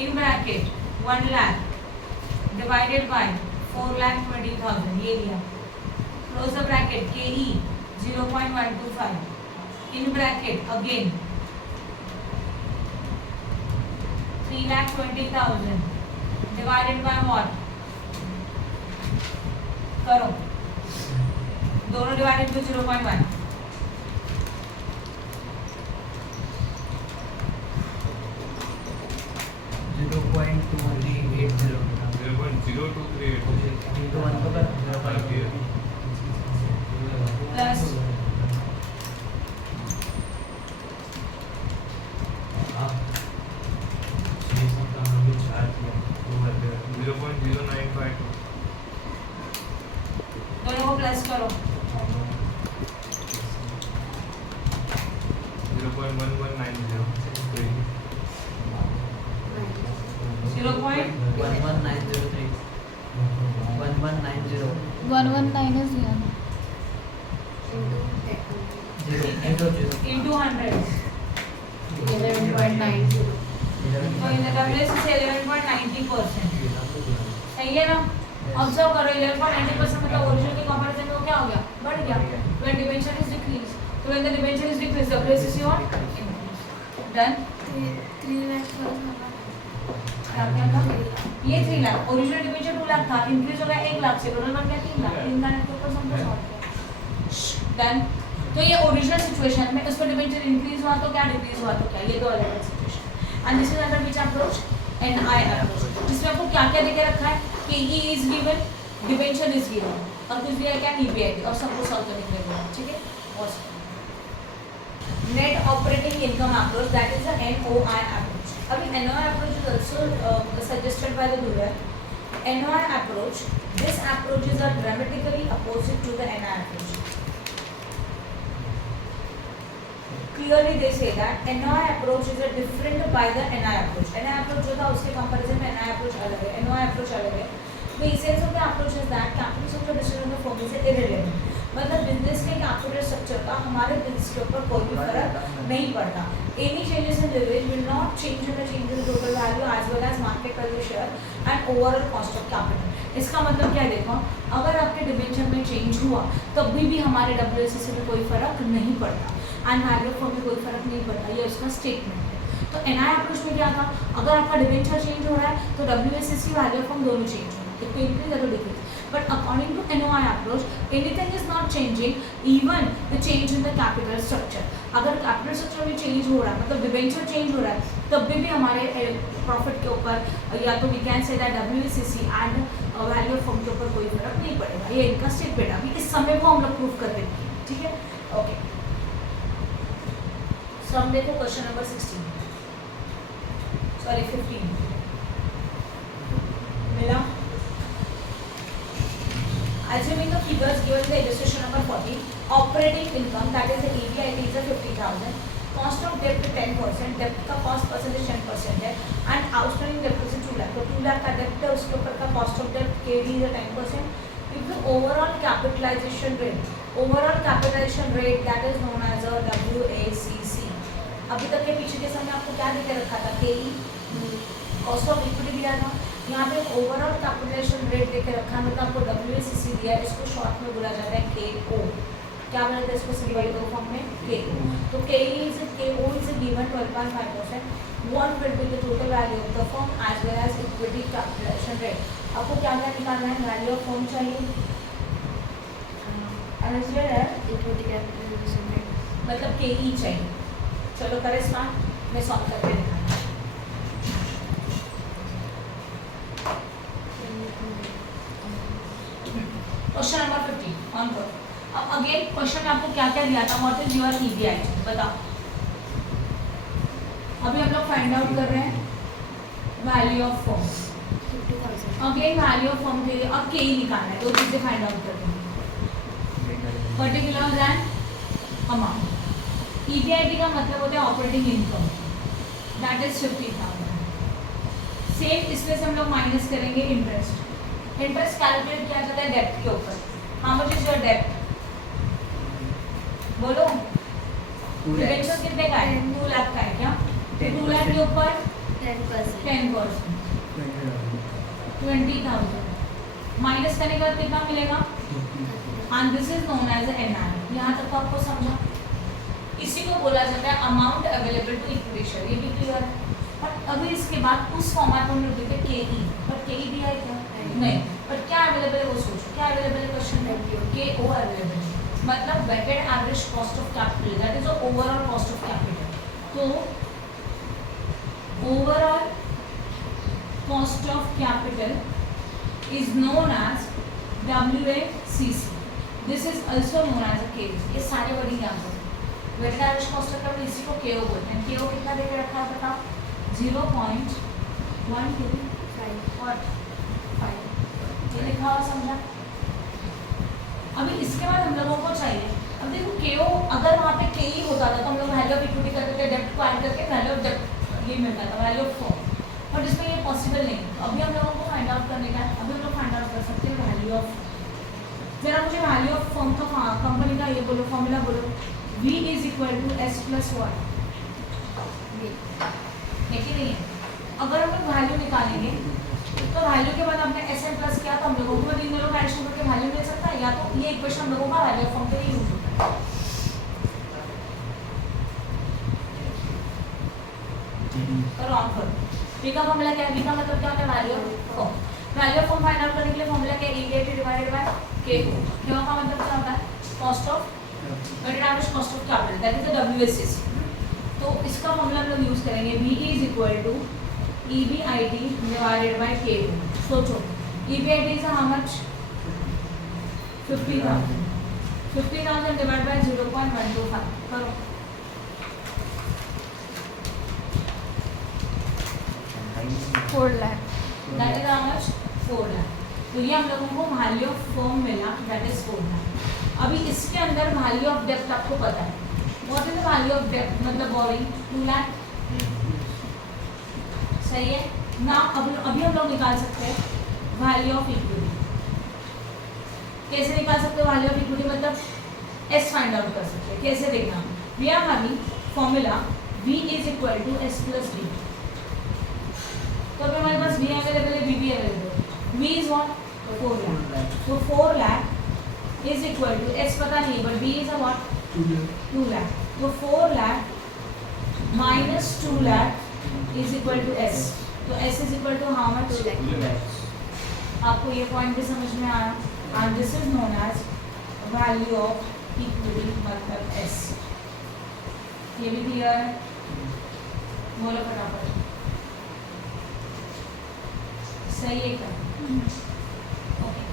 in bracket 1 lakh divided by 4,20,000, ये लिया, क्लोज द ब्रैकेट के ई 0.125 in bracket again 3,20,000 divided by what, करो दोनों डिवाइडेड बाय 0.1, 0.0238 into 1 तो कर प्लस दोनों को प्लस करो 0.1190. 11903. 1190. 119 is here. Zero. into 100. 11.90. तो इन WS से 11.90%. सही है ना? ऑब्जर्व करो 11.90% मतलब ओरिजिनल के कंपैरिजन में वो क्या हो गया? बढ़ गया. When debenture is decreased. So when the debenture is decreased, WS is what? Done. 3 lakh पर क्या क्या था? ये 3 लाख. ओरिजिनल डिबेंचर 2 लाख था. इंक्रीज हो गया 1 लाख से. टोटल बन गया 3 लाख. 3 लाख के ऊपर समझो सॉल्व किया. डन. तो ये ओरिजिनल सिचुएशन में उस पर डिबेंचर इंक्रीज हुआ तो क्या, डिक्रीज हुआ तो क्या, ये दो अलग अलग situation. And this is under which approach? NI approach. जिसमें आपको क्या क्या देके रखा है कि E is given, debenture is given और कुछ दिया क्या, ईबीआईटी और सबको सॉल्व करने के लिए बोला. ठीक है. और net operating income approach, that is the NOI approach. अभी NOI approach is also suggested by the Durer. NOI approach, this approach is a dramatically opposite to the NI approach. Clearly they say that NOI approach is a different by the NI approach. NI approach जो था उसके comparison में NI approach अलग है, NOI approach अलग है. The essence of the approach is that capital structure decision of the firm is irrelevant. मतलब बिजनेस के कैपिटल स्ट्रक्चर का हमारे बिजनेस के ऊपर कोई भी फर्क नहीं पड़ता. Any changes in leverage will not change in the change in total value as well as market value share and overall cost of capital. इसका मतलब क्या है, देखो अगर आपके डिबेंचर में चेंज हुआ तब भी हमारे WACC में कोई फर्क नहीं पड़ता एंड वैल्यू फॉर्म में कोई फर्क नहीं पड़ता. ये उसका स्टेटमेंट है. तो NI अप्रोच में क्या था, अगर आपका डिबेंचर चेंज हो रहा है तो WACC वैल्यू फॉर्म दोनों चेंज हो रहा है, तो इंक्रीज या तो decrease. But according to NOI approach, anything is not changing, even the change in the capital structure. अगर कैपिटल स्ट्रक्चर में चेंज हो रहा है मतलब डिबेंचर चेंज हो रहा है तब भी हमारे प्रॉफिट के ऊपर या तो we can say that WACC and value of firm के ऊपर कोई फर्क नहीं पड़ेगा. ये इनका स्टेटमेंट अभी इस समय को हम लोग प्रूव कर देंगे. ठीक है. ओके. सो हम देखो क्वेश्चन नंबर 16 सॉरी 15 मिला. Assuming the figures given in the illustration number 40, operating income that is the EBIT is 50,000, cost of debt 10%, debt का cost percentage 10% है and outstanding debt is 2 lakh. तो 2 lakh का debt है उसके ऊपर का cost of debt KD is 10%. If the overall capitalization rate that is known as a WACC. अभी तक के पीछे के समय आपको क्या देके रखा था, KE, cost of equity दिया था. यहाँ पे ओवरऑल कैपिटलाइजेशन रेट देके रखा है मतलब आपको WACC दिया है. इसको शॉर्ट में बोला जाता है KO. क्या बोलते हैं इसको सिंपल दो फॉर्म में KO. तो KO is given 12.5%. What will be the total value of the firm as well as equity capitalization rate. आपको क्या क्या निकालना है, वैल्यू ऑफ फर्म चाहिए इक्विटी कैपिटलाइजेशन रेट मतलब KE चाहिए. चलो करें स्टार्ट. मैं सॉल्व करके दिखाऊंगा. क्वेश्चन नंबर 15 ऑन करो. अब अगेन क्वेश्चन में आपको क्या क्या दिया था, व्हाट इज योर EBIT बताओ. अभी हम लोग फाइंड आउट कर रहे हैं value of firm. 50,000. Again value of firm के लिए अब KE निकालना है. दो चीजें फाइंड आउट करनी है, पर्टिकुलर एंड अमाउंट. EBIT का मतलब होता है operating income, that is 50,000. Same इसमें से हम लोग माइनस करेंगे इंटरेस्ट. इंटरेस्ट कैलकुलेट किया जाता है डेप्ट के ऊपर. हाउ मच इज योर डेप्ट बोलो. डिबेंचर कितने का है, 2 लाख का है क्या. 2 लाख के ऊपर 10%. 10% 20,000 माइनस करने के बाद कितना मिलेगा. And this is known as NI. यहाँ तक आपको समझा. इसी को बोला जाता है amount available to equity share. ये भी क्लियर है. और अभी इसके बाद उस फॉर्मेट में हम लोग देते KE. पर KE दिया है क्या, नहीं. पर क्या अवेलेबल है वो सोचो. क्या अवेलेबल है क्वेश्चन में, KO अवेलेबल है. मतलब weighted average cost of capital, that is overall cost of capital. तो overall cost of capital is known as WACC. This is also known as a KE. ये सारे वर्डिंग याद करो. Weighted average cost of capital इसी को KO बोलते हैं. KO कितना देके रखा है बताओ. 0.125 ये लिखा हुआ समझा. अभी इसके बाद हम लोगों को चाहिए, अब देखो KO अगर वहाँ पे के ही होता था तो हम लोग वैल्यू ऑफ इक्विटी करते थे, डेब्ट को ऐड करके वैल्यू ऑफ डेब्ट ये मिलता था, वैल्यू ऑफ फर्म। बट इसमें ये पॉसिबल नहीं है। अभी हम लोगों को फाइंड आउट करने का है, अभी हम लोग फाइंड आउट कर सकते हैं वैल्यू ऑफ। जरा मुझे वैल्यू ऑफ फर्म का कंपनी का ये बोलो, फॉर्मूला बोलो। V is equal to S plus one, है कि नहीं है? अगर हम लोग वैल्यू निकालेंगे तो वैल्यू के बाद हमने एस एन प्लस किया तो हम लोगों को इन दोनों का एडिशन करके वैल्यू मिल सकता है, या तो ये इक्वेशन हम लोगों का वैल्यू ऑफ फर्म के लिए यूज होता है। करो ऑन करो। V का फॉर्मूला क्या है? V का मतलब क्या होता है? Value of firm. Value of firm find out करने के लिए फॉर्मूला क्या है? EAT divided by K। K का मतलब क्या होता है? Cost of weighted average cost of capital, that is the WACC। तो इसका फॉर्मूला हम लोग यूज करेंगे, V is equal to EBIT divided by K। सोचो EBIT is how much? 50,000। 50,000 divide by 0.125 करो। Four lakh. That is how much? 4 lakh. तो ये हम लोगों को वैल्यू ऑफ फर्म मिला, दैट इज 4 लाख। अभी इसके अंदर वैल्यू ऑफ डेब्ट आपको पता है। What is the value of डेब्ट? मतलब बोरिंग 2 लाख, सही है ना? अभी हम लोग निकाल सकते हैं वैल्यू ऑफ इक्विटी। कैसे निकाल सकते हो वैल्यू ऑफ इक्विटी? मतलब एस फाइंड आउट कर सकते हैं। कैसे देखना? We are having formula V is equal to S plus D. तो अभी हमारे पास V अवेलेबल है, V भी अवेलेबल है। V is what? 4 लाख। तो 4 lakh is equal to S पता नहीं but V is a what? 2 lakh. तो 4 lakh minus 2 lakh is equal to S. तो S is equal to how much? आपको ये पॉइंट भी समझ में आया? And this is known as value of equity, मतलब एस। ये भी क्लियर है? बोलो फटाफट। सही है क्या? Okay okay.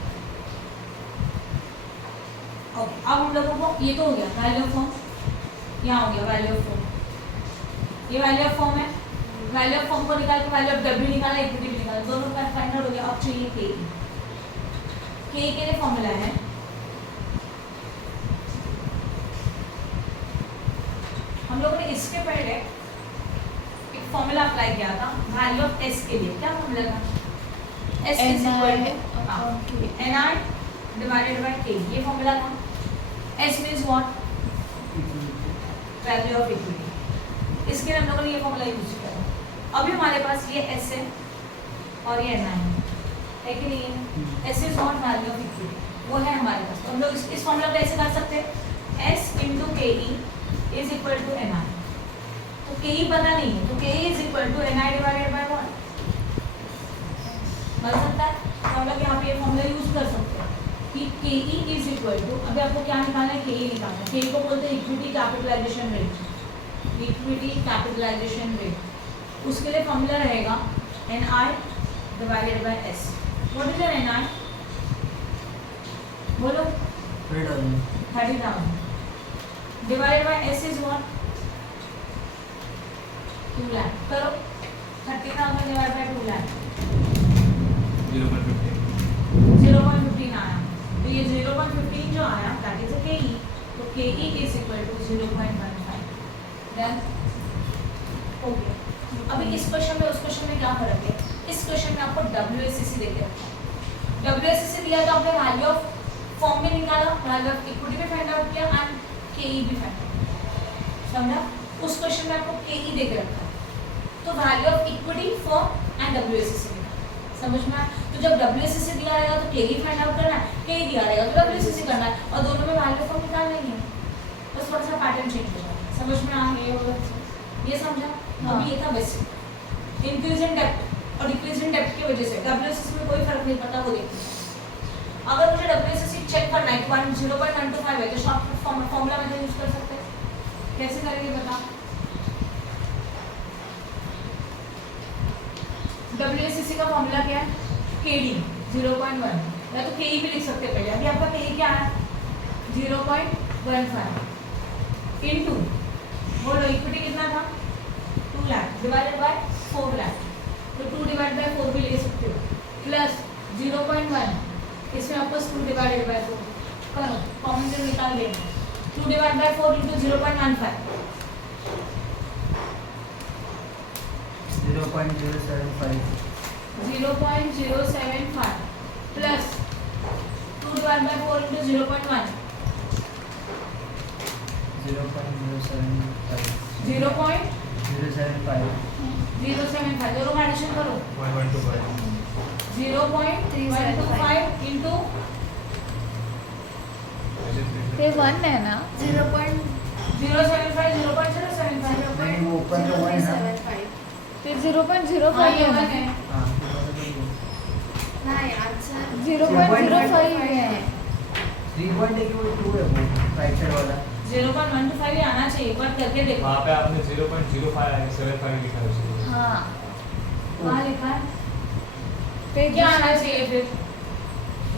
अब हम लोगों को ये तो हो गया वैल्यू ऑफ फॉर्म, यहाँ हो गया वैल्यू ऑफ फॉर्म। ये वैल्यू ऑफ फॉर्म है। वैल्यू ऑफ फॉर्म को निकाल के वैल्यू ऑफ डेब्ट भी निकाला, इक्विटी भी निकाला, दोनों का फाइंड आउट हो गया। अब चाहिए के। के लिए फॉर्मूला है हम लोगों ने इसके पहले एक फॉर्मूला अप्लाई किया था वैल्यू ऑफ एस के लिए। क्या फॉर्मूला था? S is equal to NI divided by K। ये फॉर्मूला था। S means what? Value of equity. इसके लिए हम लोगों ने ये फॉर्मूला यूज किया। अभी हमारे पास ये एस है और ये NI है कि नहीं है? S is what? Value of equity, वो है हमारे पास। तो हम लोग इस फॉर्मूला को ऐसे कर सकते हैं, S into K is equal to NI। तो के पता नहीं है, तो K is equal to NI divided by what? बन सकता है। तो हम लोग यहाँ पे ये फॉर्मूला यूज कर सकते हैं कि के इज इक्वल टू, अभी आपको क्या निकालना है? के निकालना है। के को बोलते हैं equity capitalization rate. Equity capitalization rate, उसके लिए फॉर्मूला रहेगा NI divided by S। What is your NI? बोलो। 30,000 divided by S is what? 2 lakh. करो 30,000 डिवाइड बाय 2 लाख 0.15 आया। तो ये 0.15 जो आया दैट इज के ई। तो K E is equal to 0.15। Then हो गया। अभी इस क्वेश्चन में उस क्वेश्चन में क्या फर्क है? इस क्वेश्चन में आपको WACC देते हैं। WACC दिया तो आपने वैल्यू ऑफ फॉर्म भी निकाला, वैल्यू ऑफ इक्विटी भी फाइंड आउट किया एंड KE भी फाइंड आउट। समझा? उस क्वेश्चन में आपको KE दे के रखा है, तो value of equity form and WACC निकाला। समझ में आया? तो जब WACC दिया रहेगा तो KE फाइंड आउट करना है, KE दिया रहेगा तो WACC करना है, और दोनों में वैल्यू फॉर्म निकालना ही है। बस थोड़ा सा पैटर्न चेंज हो जाता है। समझ में आ गया? ये समझा? अभी ये था बेसिक। इंक्रीज इन डेप्ट और डिक्रीज इन डेप्ट की वजह से WACC में कोई फर्क नहीं पड़ता, वो देखते हैं। अगर मुझे WACC चेक करना है 0.125 है तो शॉर्ट फॉर्मूला में यूज कर सकते हैं। कैसे करेंगे बता? WACC का फॉर्मूला क्या है? KD 0.1, या तो KE भी लिख सकते हैं पहले। अभी आपका KE क्या है? 0.15 इनटू, बोलो इक्विटी कितना था? 2 लाख डिवाइडेड बाय 4 लाख। तो 2 डिवाइड बाय 4 भी ले सकते हो, प्लस 0.1 इसमें आपको 2 डिवाइडेड बाय 4 करो, कॉमन से निकाल लेना। 2 divided by 4 into 0.15. 0.075. 0.075 plus 2 divided by 4 into 0.1. 0.075. 0.075. 075. दोनों का एडिशन करो. 1.25. 0.125 into ते 1 है ना 0.075. 0.075. नहीं, वो ऊपर तो 1 है ना. 0.75. ते 0.05 हाँ, ये है ना 1 है. हाँ, नाही आन्सर 0.05 है 3.2 है वो राइट साइड वाला. 0.125 ही आना चाहिए. एक बार करके देखो. वहाँ पे आपने 0.0575 लिखा है उसके लिए। हाँ वहाँ लिखा है. पे क्या आना चाहिए फिर?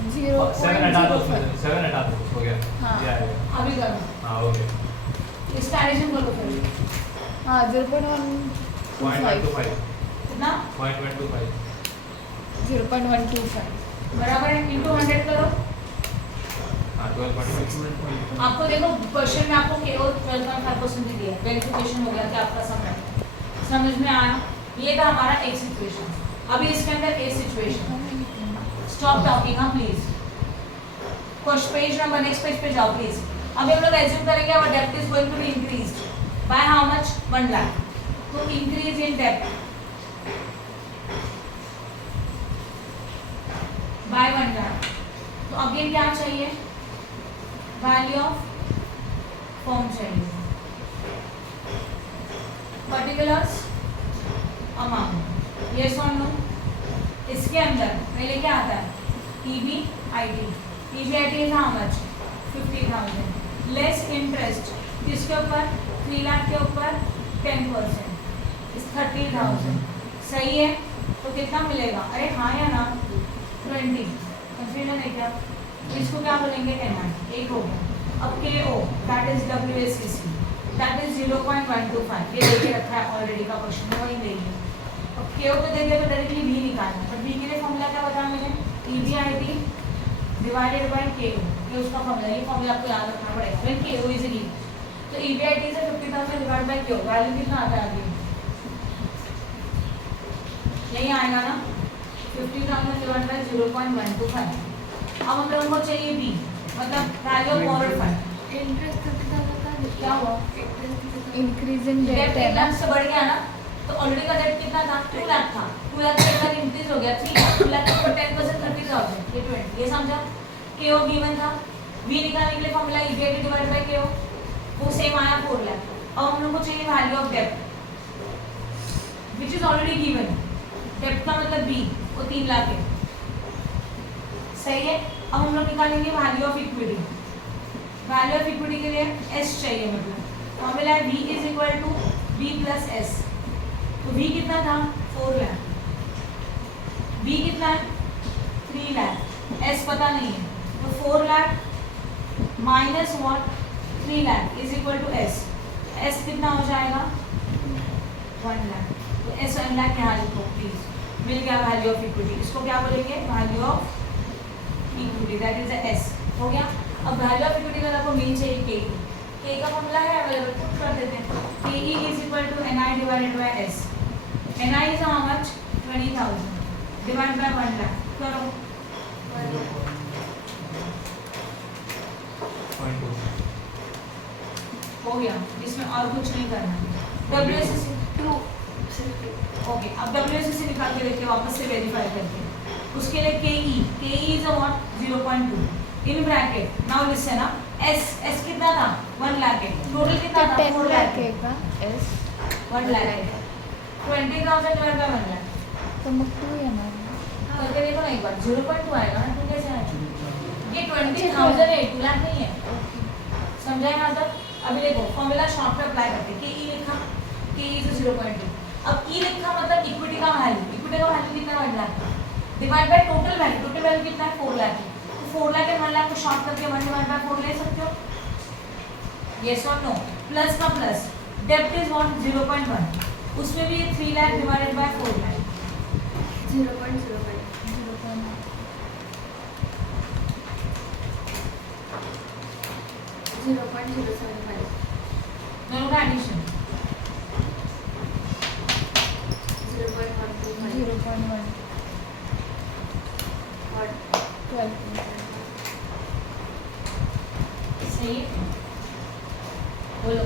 7 हटा दो 0.05 उसमें, 7 हटा दो, हो गया। हाँ। ये आएगा। अभी करो. हाँ, हो गया। इसका एडिशन करो फिर. हाँ 0.125 0.125. कितना? 0.125. 0.125 बराबर है. into 100 करो. हाँ, 12.5. आपको देखो क्वेश्चन में आपको केवल 12.5% ही दिया है. वेरिफिकेशन हो गया कि आपका समझ में आया. ये था हमारा एक सिचुएशन. अभी इसके अंदर एक सिचुएशन. स्टॉप टॉकिंग हाँ please. Question page number next page पे जाओ प्लीज. अभी हम लोग एज्यूम करेंगे our depth is going to be increased by how much 1 lakh. तो increase in depth by 1 lakh. तो अगेन क्या चाहिए? वैल्यू ऑफ फॉर्म चाहिए. Particulars amount. यस और नो. इसके अंदर पहले क्या आता है? EBIT. EBIT is how much? 50,000 less interest. किसके ऊपर? 3 लाख के ऊपर 10% इस 30,000. सही है. तो कितना मिलेगा? अरे हाँ या ना? 20. कंफ्यूजन है क्या? इसको क्या बोलेंगे? NI. एक हो गया. अब KO that is WACC that is 0.125. ये देके रखा है ऑलरेडी का क्वेश्चन में, वही देंगे. अब KO को देंगे तो डायरेक्टली V निकालना है. बट V के लिए फॉर्मूला क्या बताया मैंने? EBIT divided by KO. ये उसका फॉर्मूला. ये फॉर्मूला आपको याद रखना पड़ेगा. When KO is given. तो EBIT से 50,000 डिवाइड बाय KO. वैल्यू कितना आता है अभी? यही आएगा ना. 50,000 डिवाइड बाय 0.125. अब हम लोगों को चाहिए B मतलब value of borrowed fund. Interest 30,000 का क्या हुआ? Interest increase in debt debt है 1 ना लाख से बढ़ गया ना. तो ऑलरेडी का डेट कितना था? 2 लाख था. 2 लाख से 1 लाख इंक्रीज हो गया. 3 लाख 2 लाख के ऊपर 10% 30,000. ये 20. ये समझा? KO गिवन था. V निकालने के लिए formula EBIT divided by KO. वो सेम आया 4 लाख. अब हम लोग को चाहिए value of debt which is already given. Debt का मतलब B वो 3 लाख है. सही है. अब हम लोग निकालेंगे value of equity. Value of equity के लिए S चाहिए. मतलब फॉर्मूला है V is equal to B plus S. तो V कितना था? 4 लाख. B कितना है? 3 लाख. S पता नहीं है. तो 4 lakh minus what? 3 lakh is equal to S. S कितना हो जाएगा? 1 लाख. तो S 1 लाख यहाँ लिखो प्लीज. मिल गया वैल्यू ऑफ इक्विटी. इसको क्या बोलेंगे? Value of equity that is S. हो गया. अब वैल्यू ऑफ इक्विटी का आपको मीन चाहिए KE. KE का फॉर्मूला है अवेलेबल. पुट कर देते हैं. KE is equal to NI divided by S. NI is how much? 20,000 divide by 1 lakh. करो. 0.2. हो गया. इसमें और कुछ नहीं करना. WACC 2 okay. अब WACC निकाल के देखते हैं वापस से वेरीफाई करके. उसके लिए KE is a what? 0.2 in bracket. Now listen ना. S कितना था? 1 लाख है. टोटल कितना था? 10 4 लाख लाख है का एस 1 लाख है. 20,000 डिवाइड बाय 1 लाख. तो मग 2 येणार करके देखो ना एक बार. 0.2 आएगा ना. 2 कैसे आएगा? ये 20,000 है. 2 लाख नहीं है. समझा यहाँ तक? अभी देखो फॉर्मूला शॉर्ट में अप्लाई करते हैं. KE लिखा. KE is 0.2. अब E लिखा मतलब इक्विटी का वैल्यू. इक्विटी का वैल्यू कितना? 1 lakh. Divide by total value. Total value कितना है? 4 लाख. 4 लाख एंड 1 लाख को शॉर्ट करके 1 डिवाइड बाय 4 ले सकते हो. यस और नो. प्लस का प्लस. Depth is what? 0.1. उसमें भी 3 लाख डिवाइडेड बाय 4 लाख. 0.05 0.05 0.075. दोनों का एडिशन 0.125. 0.1 और 12. सही है बोलो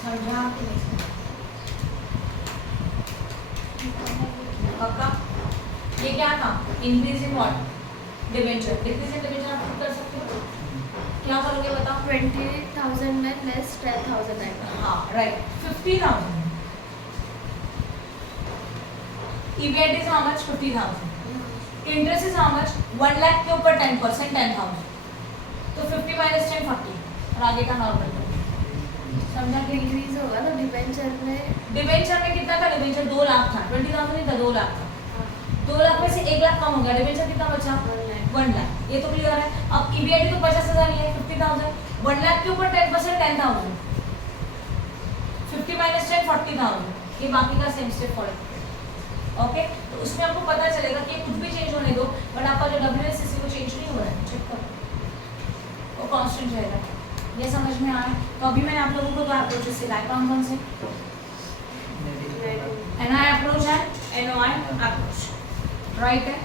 समझा कि नहीं समझा? पक्का ये क्या था increase in what debenture decrease in debenture आप खुद कर सकते हो क्या करोगे बताओ 20,000 में लेस 10,000 आएगा. हाँ right 50,000 EBIT is how much 50,000 interest is how much 1 lakh के ऊपर 10% 10,000 तो 50 माइनस 10 40 और आगे का नॉर्मल समझा कि इंक्रीज होगा तो डिबेंचर में. डिबेंचर में कितना था डिबेंचर 2 लाख था 20,000 नहीं था 2 लाख था 2 लाख में से 1 लाख कम हो गया डिबेंचर कितना बचा 1 लाख ये तो क्लियर है अब EBIT तो 50,000 ही है 50,000 1 लाख के ऊपर 10% 10,000 50 माइनस 10 40,000 ये बाकी का सेम स्टेप फॉलो ओके तो उसमें आपको पता चलेगा कि कुछ भी चेंज होने दो बट आपका जो WSCC को चेंज नहीं हो रहा है चेक करो वो कांस्टेंट रहेगा ये समझ में आया तो अभी मैंने आप लोगों को दो अप्रोचेस सिखाए कौन से NI अप्रोच है NOI अप्रोच राइट है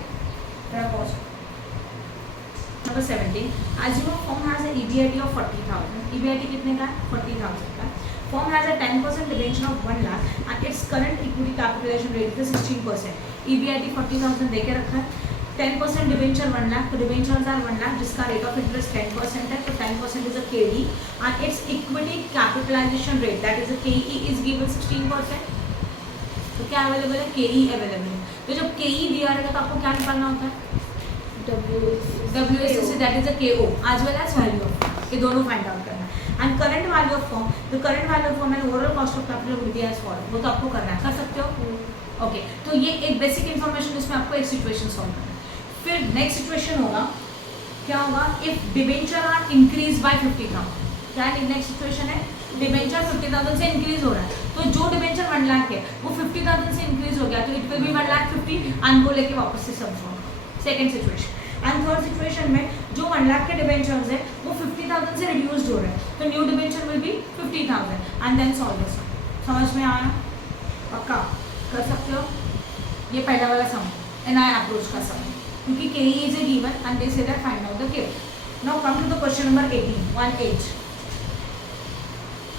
number 17 as you know firm has an EBIT of 40,000 EBIT कितने का है 40,000 का firm has a 10% debenture of 1 lakh and its current equity capitalization rate is 16% EBIT 40,000 देके रखा है 10% डिबेंचर 1 लाख तो डिबेंचर्स आर 1 लाख जिसका रेट ऑफ इंटरेस्ट 10% है तो 10% is a KE and its equity capitalization rate that is a KE is given 16% तो क्या अवेलेबल है KE अवेलेबल है तो जब KE दिया रहेगा तो आपको क्या निकालना होता है WSCC that is a KO as well as value of ये दोनों फाइंड आउट करना है and current value of firm the current value of firm and overall cost of capital will be as follows वो तो आपको करना है कर सकते हो ओके तो ये एक बेसिक इन्फॉर्मेशन इसमें आपको एक सिचुएशन सॉल्व करना है फिर नेक्स्ट सिचुएशन होगा क्या होगा if debenture are increase by 50,000 क्या नेक्स्ट सिचुएशन है डिबेंचर 50,000 से इंक्रीज हो रहा है तो जो डिबेंचर 1 लाख है वो 50,000 से इंक्रीज हो गया तो इट विल बी 1,50,000 एंड को लेके वापस से sum solve second situation and third situation में जो 1 लाख के डिबेंचर्स है वो 50,000 से रिड्यूस्ड हो रहा है तो new debenture will be 50,000 and then solve this समझ में आया पक्का कर सकते हो ये पहला वाला सम NI अप्रोच का सम क्योंकि KE is a given and they say that find out the KO. Now come to the question number 18 1H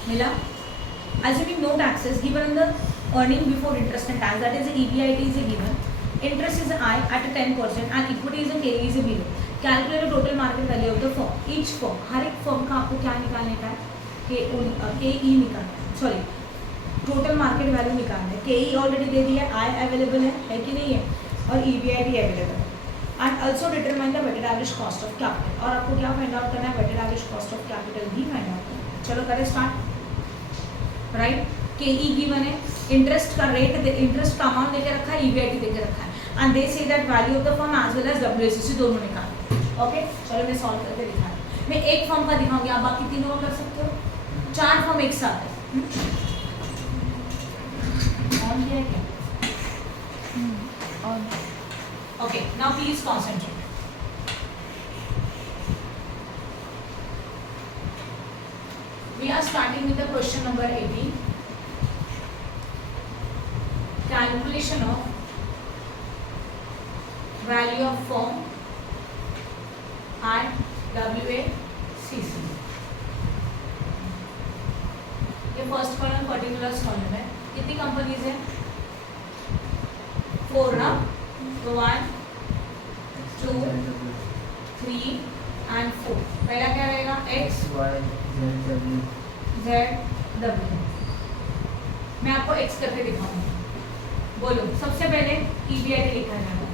मिला assuming no taxes given in the earning before interest and tax that is the EBIT is a given interest is I at a 10% and equity is a KE is a below calculate the total market value of the firm each firm हर एक फर्म का आपको क्या निकालने का है KE निकालना है सॉरी टोटल मार्केट वैल्यू निकालना है KE ऑलरेडी दे दिया है I अवेलेबल है कि नहीं है और EBIT अवेलेबल है and also determine the weighted average cost of capital और आपको क्या फाइंड आउट करना है weighted average cost of capital भी फाइंड आउट करना है चलो करें स्टार्ट राइट KE गिवन है इंटरेस्ट का रेट इंटरेस्ट का अमाउंट देके रखा है EBIT देके रखा है and they say that value of the firm as well as WSCC दोनों निकालना ओके चलो मैं सॉल्व करके दिखा रही हूँ मैं एक फर्म का दिखाऊंगी आप बाकी तीनों का कर सकते हो 4 फर्म एक साथ है ऑन किया है क्या on Okay, now please concentrate. We are starting with the question number 18. Calculation of value of firm at WACC. ये फर्स्ट कॉलम पर्टिकुलर्स कॉलम है कितनी कंपनीज है 4 ना तो 1 2 3 and 4 पहला क्या रहेगा x Y Z w मैं आपको x करके दिखाऊंगा बोलो सबसे पहले EBIT लिखा जाएगा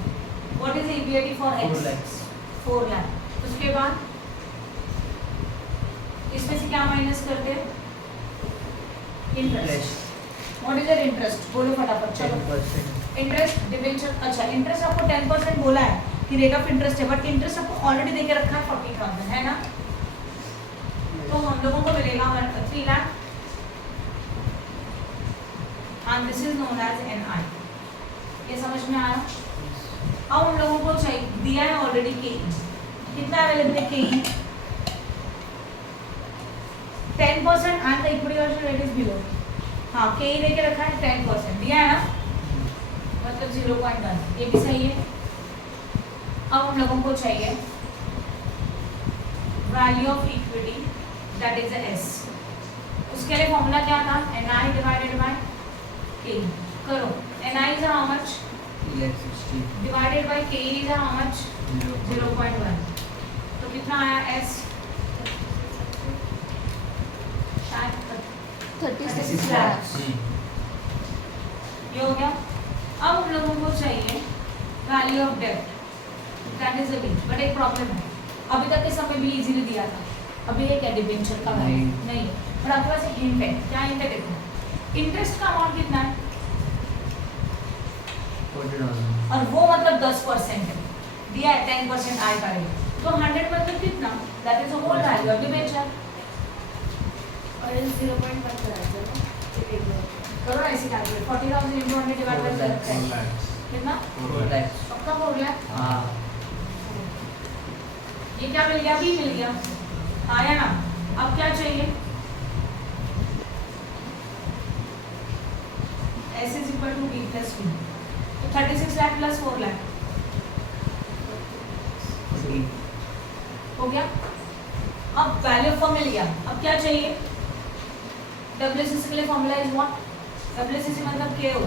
what is EBIT for x 4 lakhs 4 lakh उसके बाद इसमें से क्या माइनस करते हैं interest what is your interest बोलो फटाफट चलो 10% इंटरेस्ट डिबेंचर अच्छा इंटरेस्ट आपको 10% बोला है कि रेट ऑफ इंटरेस्ट है बट इंटरेस्ट आपको ऑलरेडी देके रखा है 40,000 है ना तो हम लोगों को मिलेगा 3 lakh and this is known as NI ये समझ में आया अब हम लोगों को चाहिए दिया है ऑलरेडी KE कितना अवेलेबल है KE 10% and the equity also rate is below. हाँ के ही लेके रखा है 10% दिया है ना, मतलब 0.1 ये भी सही है। अब हम लोगों को चाहिए value of equity that is S. उसके लिए फॉर्मूला क्या था, NI डिवाइडेड बाय K। करो NI is how much, 360 divided by K is how much, 0.1। तो कितना आया S, शायद 36 lakhs। ये हो गया। अब हम लोगों को चाहिए वैल्यू ऑफ डेब्ट दैट इज बी, बट एक प्रॉब्लम है, अभी तक के समय भी इजीली दिया था, अभी ये क्या डिबेंचर का है नहीं, पर आपके पास एक हिंट है। क्या हिंट है देखो, इंटरेस्ट का अमाउंट कितना है 40,000 और वो मतलब 10% है, दिया है 10% आय करेगा, तो 100 मतलब कितना, that is the whole value of debenture. और इस 0.1 कराते हैं ना, करो ऐसे calculate, 40,000 into 100 divide by 10 4 lakhs। कितना 4 lakhs। पक्का हो गया। हाँ ये क्या मिल गया, बी मिल गया, आया ना। अब क्या चाहिए, S is equal to B plus B, तो 36 लाख प्लस 4 लाख 40 हो गया। अब वैल्यू ऑफ मिल गया, अब क्या चाहिए, WCC के लिए फॉर्मूला इज व्हाट, WCC मतलब K हो,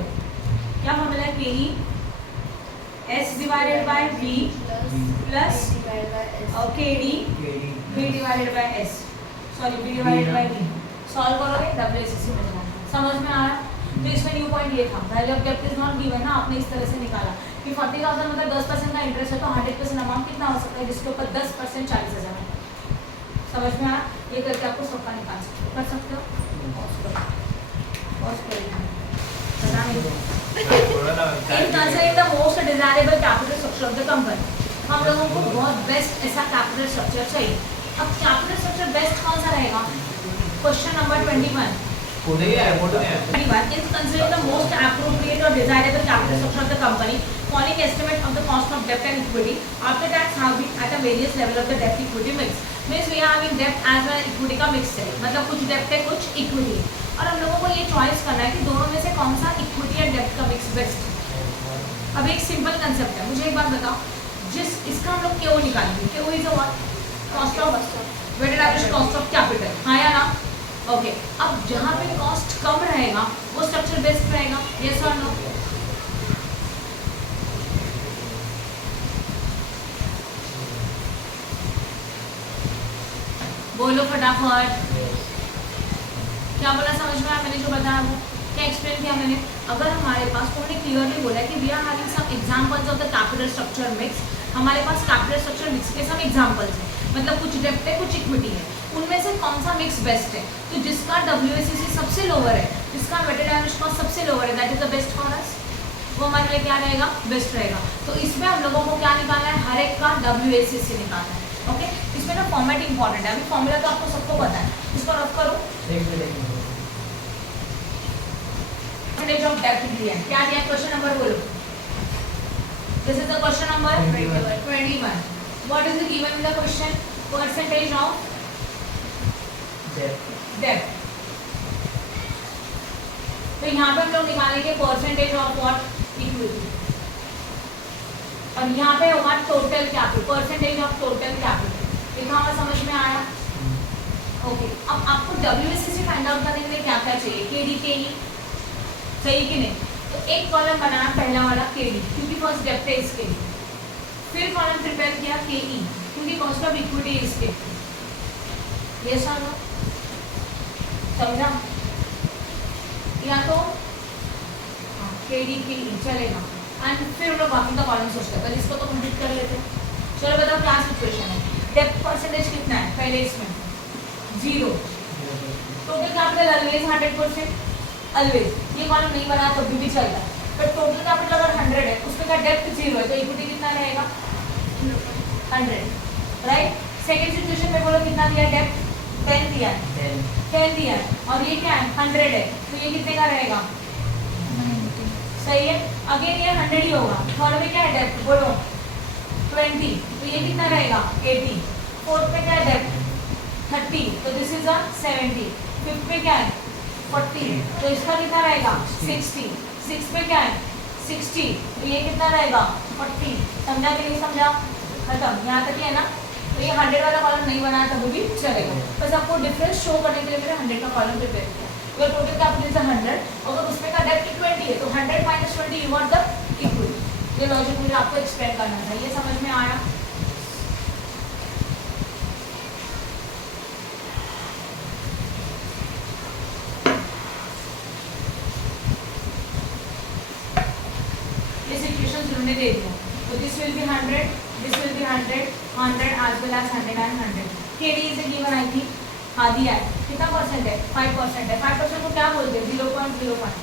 क्या फॉर्मूला है, KE S divided by V plus और KD B divided by S, sorry B divided by V। Solve करोगे WCC मिल जाएगा, समझ में आ रहा। तो इसमें न्यू पॉइंट ये था, वैल्यू ऑफ डेब्ट इज नॉट गिवन ना, आपने इस तरह से निकाला कि 40,000 मतलब 10% का इंटरेस्ट है, तो 100% अमाउंट कितना हो सकता है जिसके ऊपर 10% 40,000 है। समझ में आ रहा, ये करके आपको सबका निकाल सकते हो, कर सकते हो। पता नहीं in considering the most desirable capital structure of the company, हम लोगों को बहुत बेस्ट ऐसा कैपिटल स्ट्रक्चर चाहिए। अब कैपिटल स्ट्रक्चर बेस्ट कौन सा रहेगा, question number 21 is considering the most appropriate or desirable capital structure of the company, following estimate of the cost of debt and equity after tax have been at a various level of the debt equity mix, means we are having debt as well equity का mix है, मतलब कुछ debt है कुछ equity है, और हम लोगों को ये चॉइस करना है कि दोनों में से कौन सा इक्विटी और डेब्ट का मिक्स बेस्ट है। अब एक सिंपल कंसेप्ट है, मुझे एक बात बताओ, जिस इसका हम लोग क्यों निकालेंगे, क्यों is what, cost of weighted average cost of capital, हाँ या ना, ओके। अब जहाँ पे कॉस्ट कम रहेगा वो स्ट्रक्चर बेस्ट रहेगा, यस और नो। बोलो फटाफट, क्या बोला, समझ में आया मैंने जो बताया वो, क्या एक्सप्लेन किया मैंने। अगर हमारे पास उन्होंने क्लियरली बोला कि we are having some examples of the capital structure mix, हमारे पास कैपिटल स्ट्रक्चर मिक्स के सम एग्जांपल्स हैं, मतलब कुछ डेब्ट है कुछ इक्विटी है, उनमें से कौन सा मिक्स बेस्ट है, तो जिसका WACC सबसे लोअर है, जिसका वेटेड एवरेज कॉस्ट सबसे लोअर है, that is the best for अस, वो हमारे लिए क्या रहेगा, बेस्ट रहेगा। तो इसमें हम लोगों को क्या निकालना है, हर एक का WACC निकालना है, ओके। इसमें ना फॉर्मेट इंपॉर्टेंट है, अभी फॉर्मूला तो आपको सबको पता है, इसको रफ करो। परसेंटेज ऑफ डेब्ट दिया है, क्या दिया, क्वेश्चन नंबर बोलो, this is the question number 21। What is given in the question, percentage of डेब्ट। तो यहाँ पे हम लोग निकालेंगे परसेंटेज ऑफ व्हाट, इक्विटी, और यहाँ पे होगा total capital, percentage of total capital. लिखा हुआ समझ में आया, ओके। अब आपको WACC फाइंड आउट करने के लिए क्या क्या चाहिए, KD KE, सही कि नहीं। तो एक कॉलम बनाना पहला वाला KD, क्योंकि फर्स्ट डेब्ट है इसके लिए, फिर कॉलम प्रिपेयर किया KE, क्योंकि कॉस्ट ऑफ इक्विटी है इसके, ये सारा समझा, या तो KD KE चलेगा, एंड फिर हम लोग बाकी का कॉलम सोचते हैं, इसको तो कंप्लीट कर लेते हैं। चलो बताओ क्या सिचुएशन है, डेब्ट परसेंटेज कितना है, पहले इसमें 0, टोटल कैपिटल ऑलवेज 100%, ऑलवेज, ये कॉलम नहीं बना तो भी चलता है, पर टोटल कैपिटल अगर 100 है, उसमें का डेब्ट 0 है, तो इक्विटी कितना रहेगा 100, राइट। सेकंड सिचुएशन में बोलो कितना दिया, डेब्ट 10 दिया है, 10 दिया है, और ये क्या है 100 है, तो ये कितने का रहेगा, 90। सही है। अगेन ये 100 ही होगा, थर्ड में क्या है डेब्ट बोलो 20, तो ये कितना रहेगा 80, फोर्थ में क्या है डेब्ट 30, तो दिस इज 70, 5th पे क्या है 40, तो इसका कितना रहेगा 60, 6 पे क्या है 60, तो ये कितना रहेगा 40। समझा कि नहीं समझा? खत्म, यहाँ तक ही है ना। तो ये 100 वाला कॉलम नहीं बनाया तभी भी चलेगा, बस आपको डिफरेंस शो करने के लिए मैंने 100 का कॉलम प्रिपेयर किया। अगर टोटल कैपिटल इज 100, अगर उसमें का डेट 20 है तो 100 minus 20 you got the equal. ये लॉजिक मुझे आपको एक्सप्लेन करना था, ये समझ में आया? इस इक्वेशन उन्होंने दे दिया, तो this will be 100, this will be 100, 100 as well as 100 and 100। KD is given I थी, हाँ दिया है। कितना परसेंट है 5% है। 5% को क्या बोलते हैं 0.05,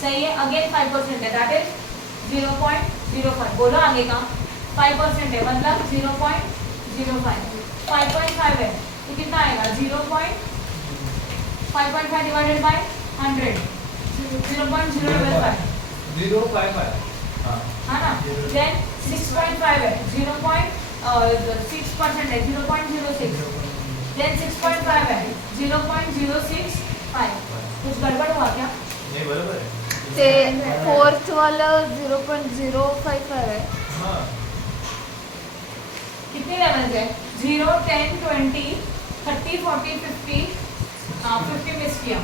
सही है। अगेन 5% है, दैट इज 0.05। बोलो आगे का 5% है मतलब 0.05। 5.5 है तो कितना आएगा 5.5 डिवाइडेड बाय 100, 0.055 055 है ना। देन 6.5 है 0.6% है 0.06, देन 6.5 है 0.065। कुछ गड़बड़ हुआ क्या? नहीं बरोबर है। ते फोर्थ वाला 0.055 है. हाँ कितने लेवल्स है 0, 10, 20, 30, 40, 50। हाँ 50 मिस किया,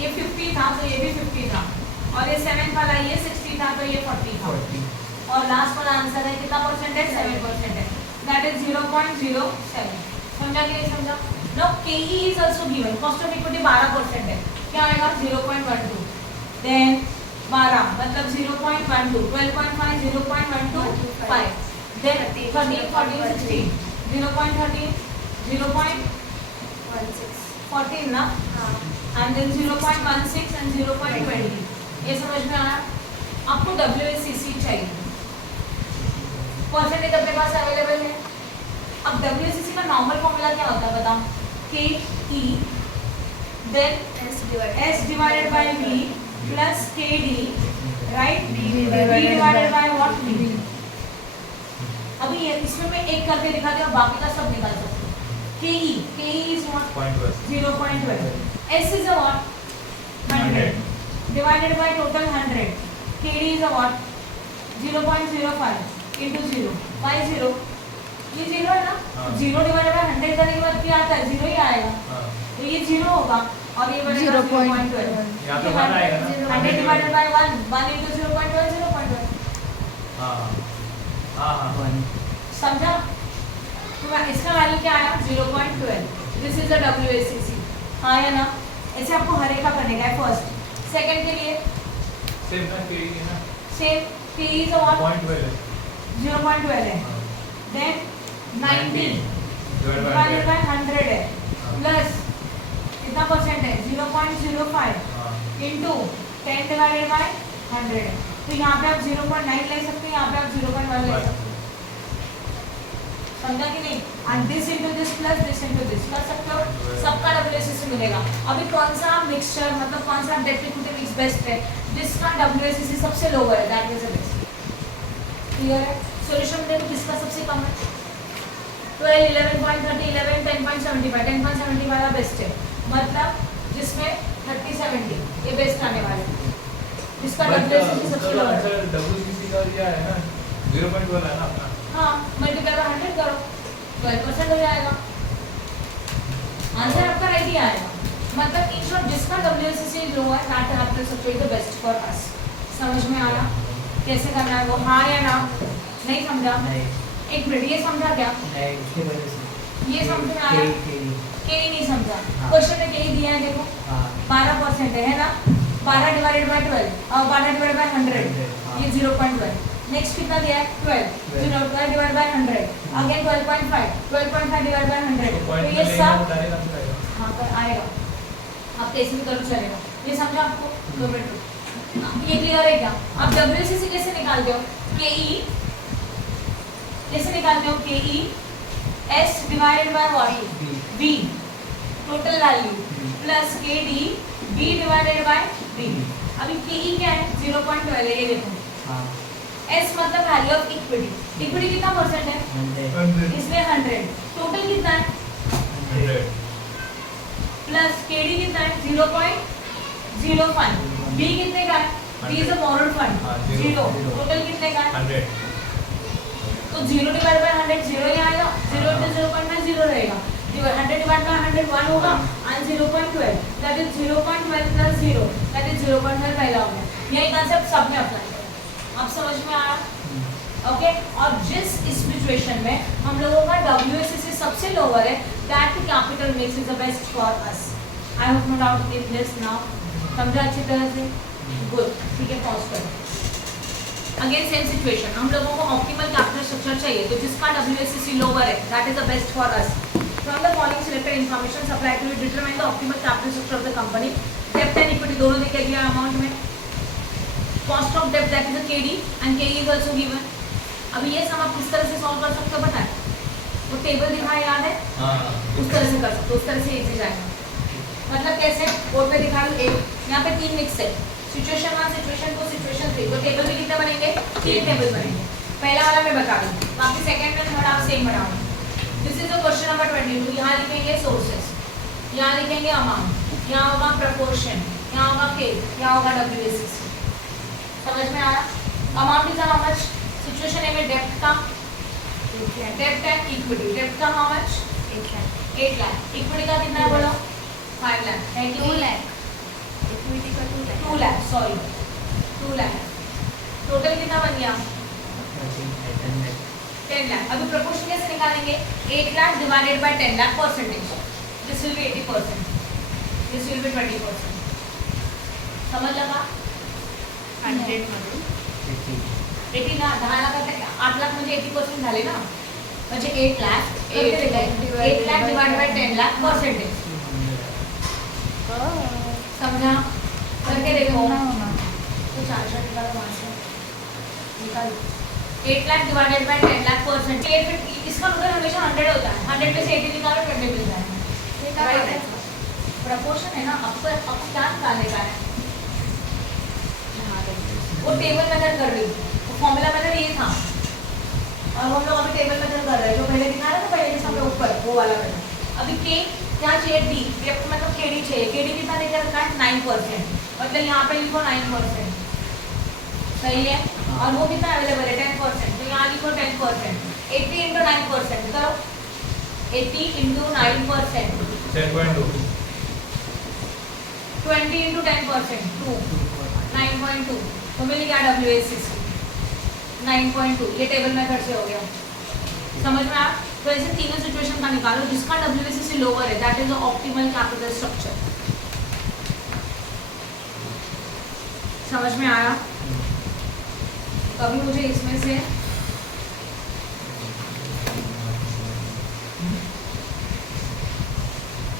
ये 50 था तो ये भी 50 था, और ये 7 वाला ये 60 था तो ये 40 था, और लास्ट वाला आंसर है कितना परसेंट है 7% है, दैट इज 0.07। समझा कि नहीं समझा? नो केई is also given, cost of equity 12% है, क्या आएगा 0.12, देन 12 मतलब 0.12, 12.5 0.125, देन 13, 14, 16 0.13, 0.14 ना, एंड देन 0.16 एंड 0.20। ये समझ में आया? आपको WACC चाहिए, परसेंटेज अपने पास अवेलेबल है। अब WACC का नॉर्मल फॉर्मूला क्या होता है बताओ? KE then S divided by V plus KD, right? B divided by what? V। अभी ये इसमें मैं एक करके दिखा दिया, बाकी का सब निकाल सकते हो। KE is what? 0.12. S is a what? 100 divided by total 100. KD is a what? 0.05 into 0. Why 0? ये 0 है ना? हाँ। 0 डिवाइडेड बाय 100 करने के बाद क्या आता है? 0 ही आएगा। तो ये 0 होगा और ये बनेगा 0.12। यहाँ पे 1 आएगा ना? 100 डिवाइडेड बाय 1 into 0.12 0.12। हाँ हाँ हाँ समझा? तो इसका वैल्यू क्या आया 0.12। दिस इज द WACC, हाँ या ना? ऐसे आपको हर एक का करने का है। फर्स्ट सेकंड के लिए सेम ना के है ना same, P is a what? 0.12 है 0.12 है, then 90 divide divided by by 100 है, प्लस कितना परसेंट है 0.05 हाँ इंटू 10 डिवाइडेड बाय 100 है। तो यहाँ पे आप 0.9 ले सकते हैं, यहाँ पे आप 0.1 ले सकते हैं। समझा कि नहीं? And this into this plus this into this कर सकते हो, सबका WACC मिलेगा। अभी कौन सा मिक्सचर मतलब कौन सा डेट इक्विटी मिक्स बेस्ट है, जिसका WACC सबसे लोअर है, that is the best. Clear है? सॉल्यूशन देखो किसका सबसे कम है? 12, 11.30, 11, 10.75, 10.70 वाला बेस्ट है, मतलब जिसमें 30, 70 ये बेस्ट आने वाले हैं, जिसका WACC सबसे लोअर है। WACC का ये है ना 0.12 है ना अपना। हाँ मल्टीप्लाई बाय 100 करो, 12% हो जाएगा, आंसर आपका राइट ही आएगा। मतलब इन शॉर्ट जिसका WACC लो है that happens to be the best for us. समझ में आया कैसे करना है वो? हाँ या ना? नहीं समझा? नहीं एक मिनट, ये समझा क्या? नहीं उसकी वजह से ये समझ में आया? के ही नहीं समझा? हाँ। क्वेश्चन में के ही दिया है, देखो हाँ 12% है ना, 12 डिवाइडेड बाय 12 और 12 डिवाइडेड बाय 100, हाँ। ये 0.12। नेक्स्ट कितना दिया है 12, 12 divide by 100, again 12.5, 12.5 divide by 100। तो ये सब हाँ पर आएगा, आप कैसे भी करो चलेगा। ये समझा आपको? 2 मिनट ये क्लियर है क्या? आप WACC कैसे निकालते हो? KE कैसे निकालते हो? KE S divided by what? B total value plus KD B divided bye B। अभी KE क्या है 0.12 है, ये देखो। हाँ S मतलब वैल्यू ऑफ इक्विटी, इक्विटी कितना परसेंट है? 100 इसमें 100, टोटल कितना है? 100 प्लस केडी कितना है 0.05, बी कितने का है, B is a borrowed fund हाँ, 0, zero. टोटल कितने का है, 100. तो 0 डिवाइड बाय 100 0 ही आएगा, 0 into 0.5 0 रहेगा, 100 डिवाइड बाय 100 1 होगा and 0.12 that is 0.12 plus 0 that is 0.12 पहला हो गया। यही कांसेप्ट सब में अप्लाई करो, आप समझ में आया? ओके और जिस सिचुएशन में हम लोगों का WACC सबसे लोअर है that capital mix is the best for us. I hope no doubt in this now, समझा अच्छी तरह से? गुड, ठीक है, पॉज करो। अगेन सेम सिचुएशन, हम लोगों को ऑप्टिमल कैपिटल स्ट्रक्चर चाहिए, तो जिसका WACC लोअर है that is the best for us. From the following selected information supply to determine the optimal capital structure of the company. डेब्ट एंड इक्विटी दोनों देखे दिया अमाउंट में, कॉस्ट ऑफ डेब्ट that is a KD and KE is also given. अभी ये सम आप किस तरह से सॉल्व कर सकते हो पता है? वो टेबल दिखाया याद है? उस तरह से कर सकते हो, उस तरह से इजी जाएगा। मतलब कैसे? बोर्ड पे दिखा लूँ एक, यहाँ पे 3 मिक्स है, सिचुएशन 1, सिचुएशन 2, सिचुएशन 3, तो टेबल में कितने बनेंगे? 3 टेबल बनेंगे। पहला वाला मैं बता दूँ, बाकी सेकंड में थर्ड आप सेम बनाओ। This is the question number 22। यहाँ लिखेंगे सोर्सेस, यहाँ लिखेंगे अमाउंट, यहाँ होगा प्रपोर्शन, यहाँ होगा के, यहाँ होगा WACC। समझ में आया? Amount is how much? Situation है में डेब्ट का, डेब्ट एंड इक्विटी, डेब्ट का हाउ मच? 8 लाख, इक्विटी का कितना है बोलो? 5 लाख है कि 2 लाख, इक्विटी का 2 लाख, 2 लाख, सॉरी 2 लाख, टोटल कितना बन गया? 10 लाख। अभी प्रपोर्शन कैसे निकालेंगे? 8 lakh divided by 10 lakh percentage, this will be 80%, this will be 20%। समझ लगा? 100 मधून 80 लाख, 10 लाख 8 लाख म्हणजे 80% झाले ना, म्हणजे 8 lakh 8 lakh 8 lakh divide by 10 lakh percentage. समझा? करके देखो तो 400 निकालो, 500 निकालो। 8 lakh divided by 10 lakh percent, इसका मतलब हमेशा 100 होता है, 100 में से 80 निकालो 20 मिल जाएगा। प्रपोर्शन है ना, आपको क्या निकालने का है? वो टेबल मेथड कर रही, वो फॉर्मूला मेथड ये था और हम लोग अभी टेबल मेथड कर रहे हैं, जो पहले दिखा रहा था पहले जिस हम लोग ऊपर वो वाला मेथड। अभी के क्या चाहिए? डी, डेब्ट मतलब KD चाहिए, KD कितना लेकर रखा है? 9%, मतलब यहाँ पे लिखो 9%, सही है? और वो कितना अवेलेबल है? 10%, तो यहाँ लिखो 10%। 80 into 9% करो, 80 into 9%, 10.2. 20 into 10%, 2, 9.2, तो मिल गया WACC 9.2। ये टेबल मेथड से हो गया, समझ में आया? तो ऐसे तीनों सिचुएशन का निकालो जिसका WACC लोअर है, that is optimal capital structure. समझ में आया? तो अभी मुझे इसमें से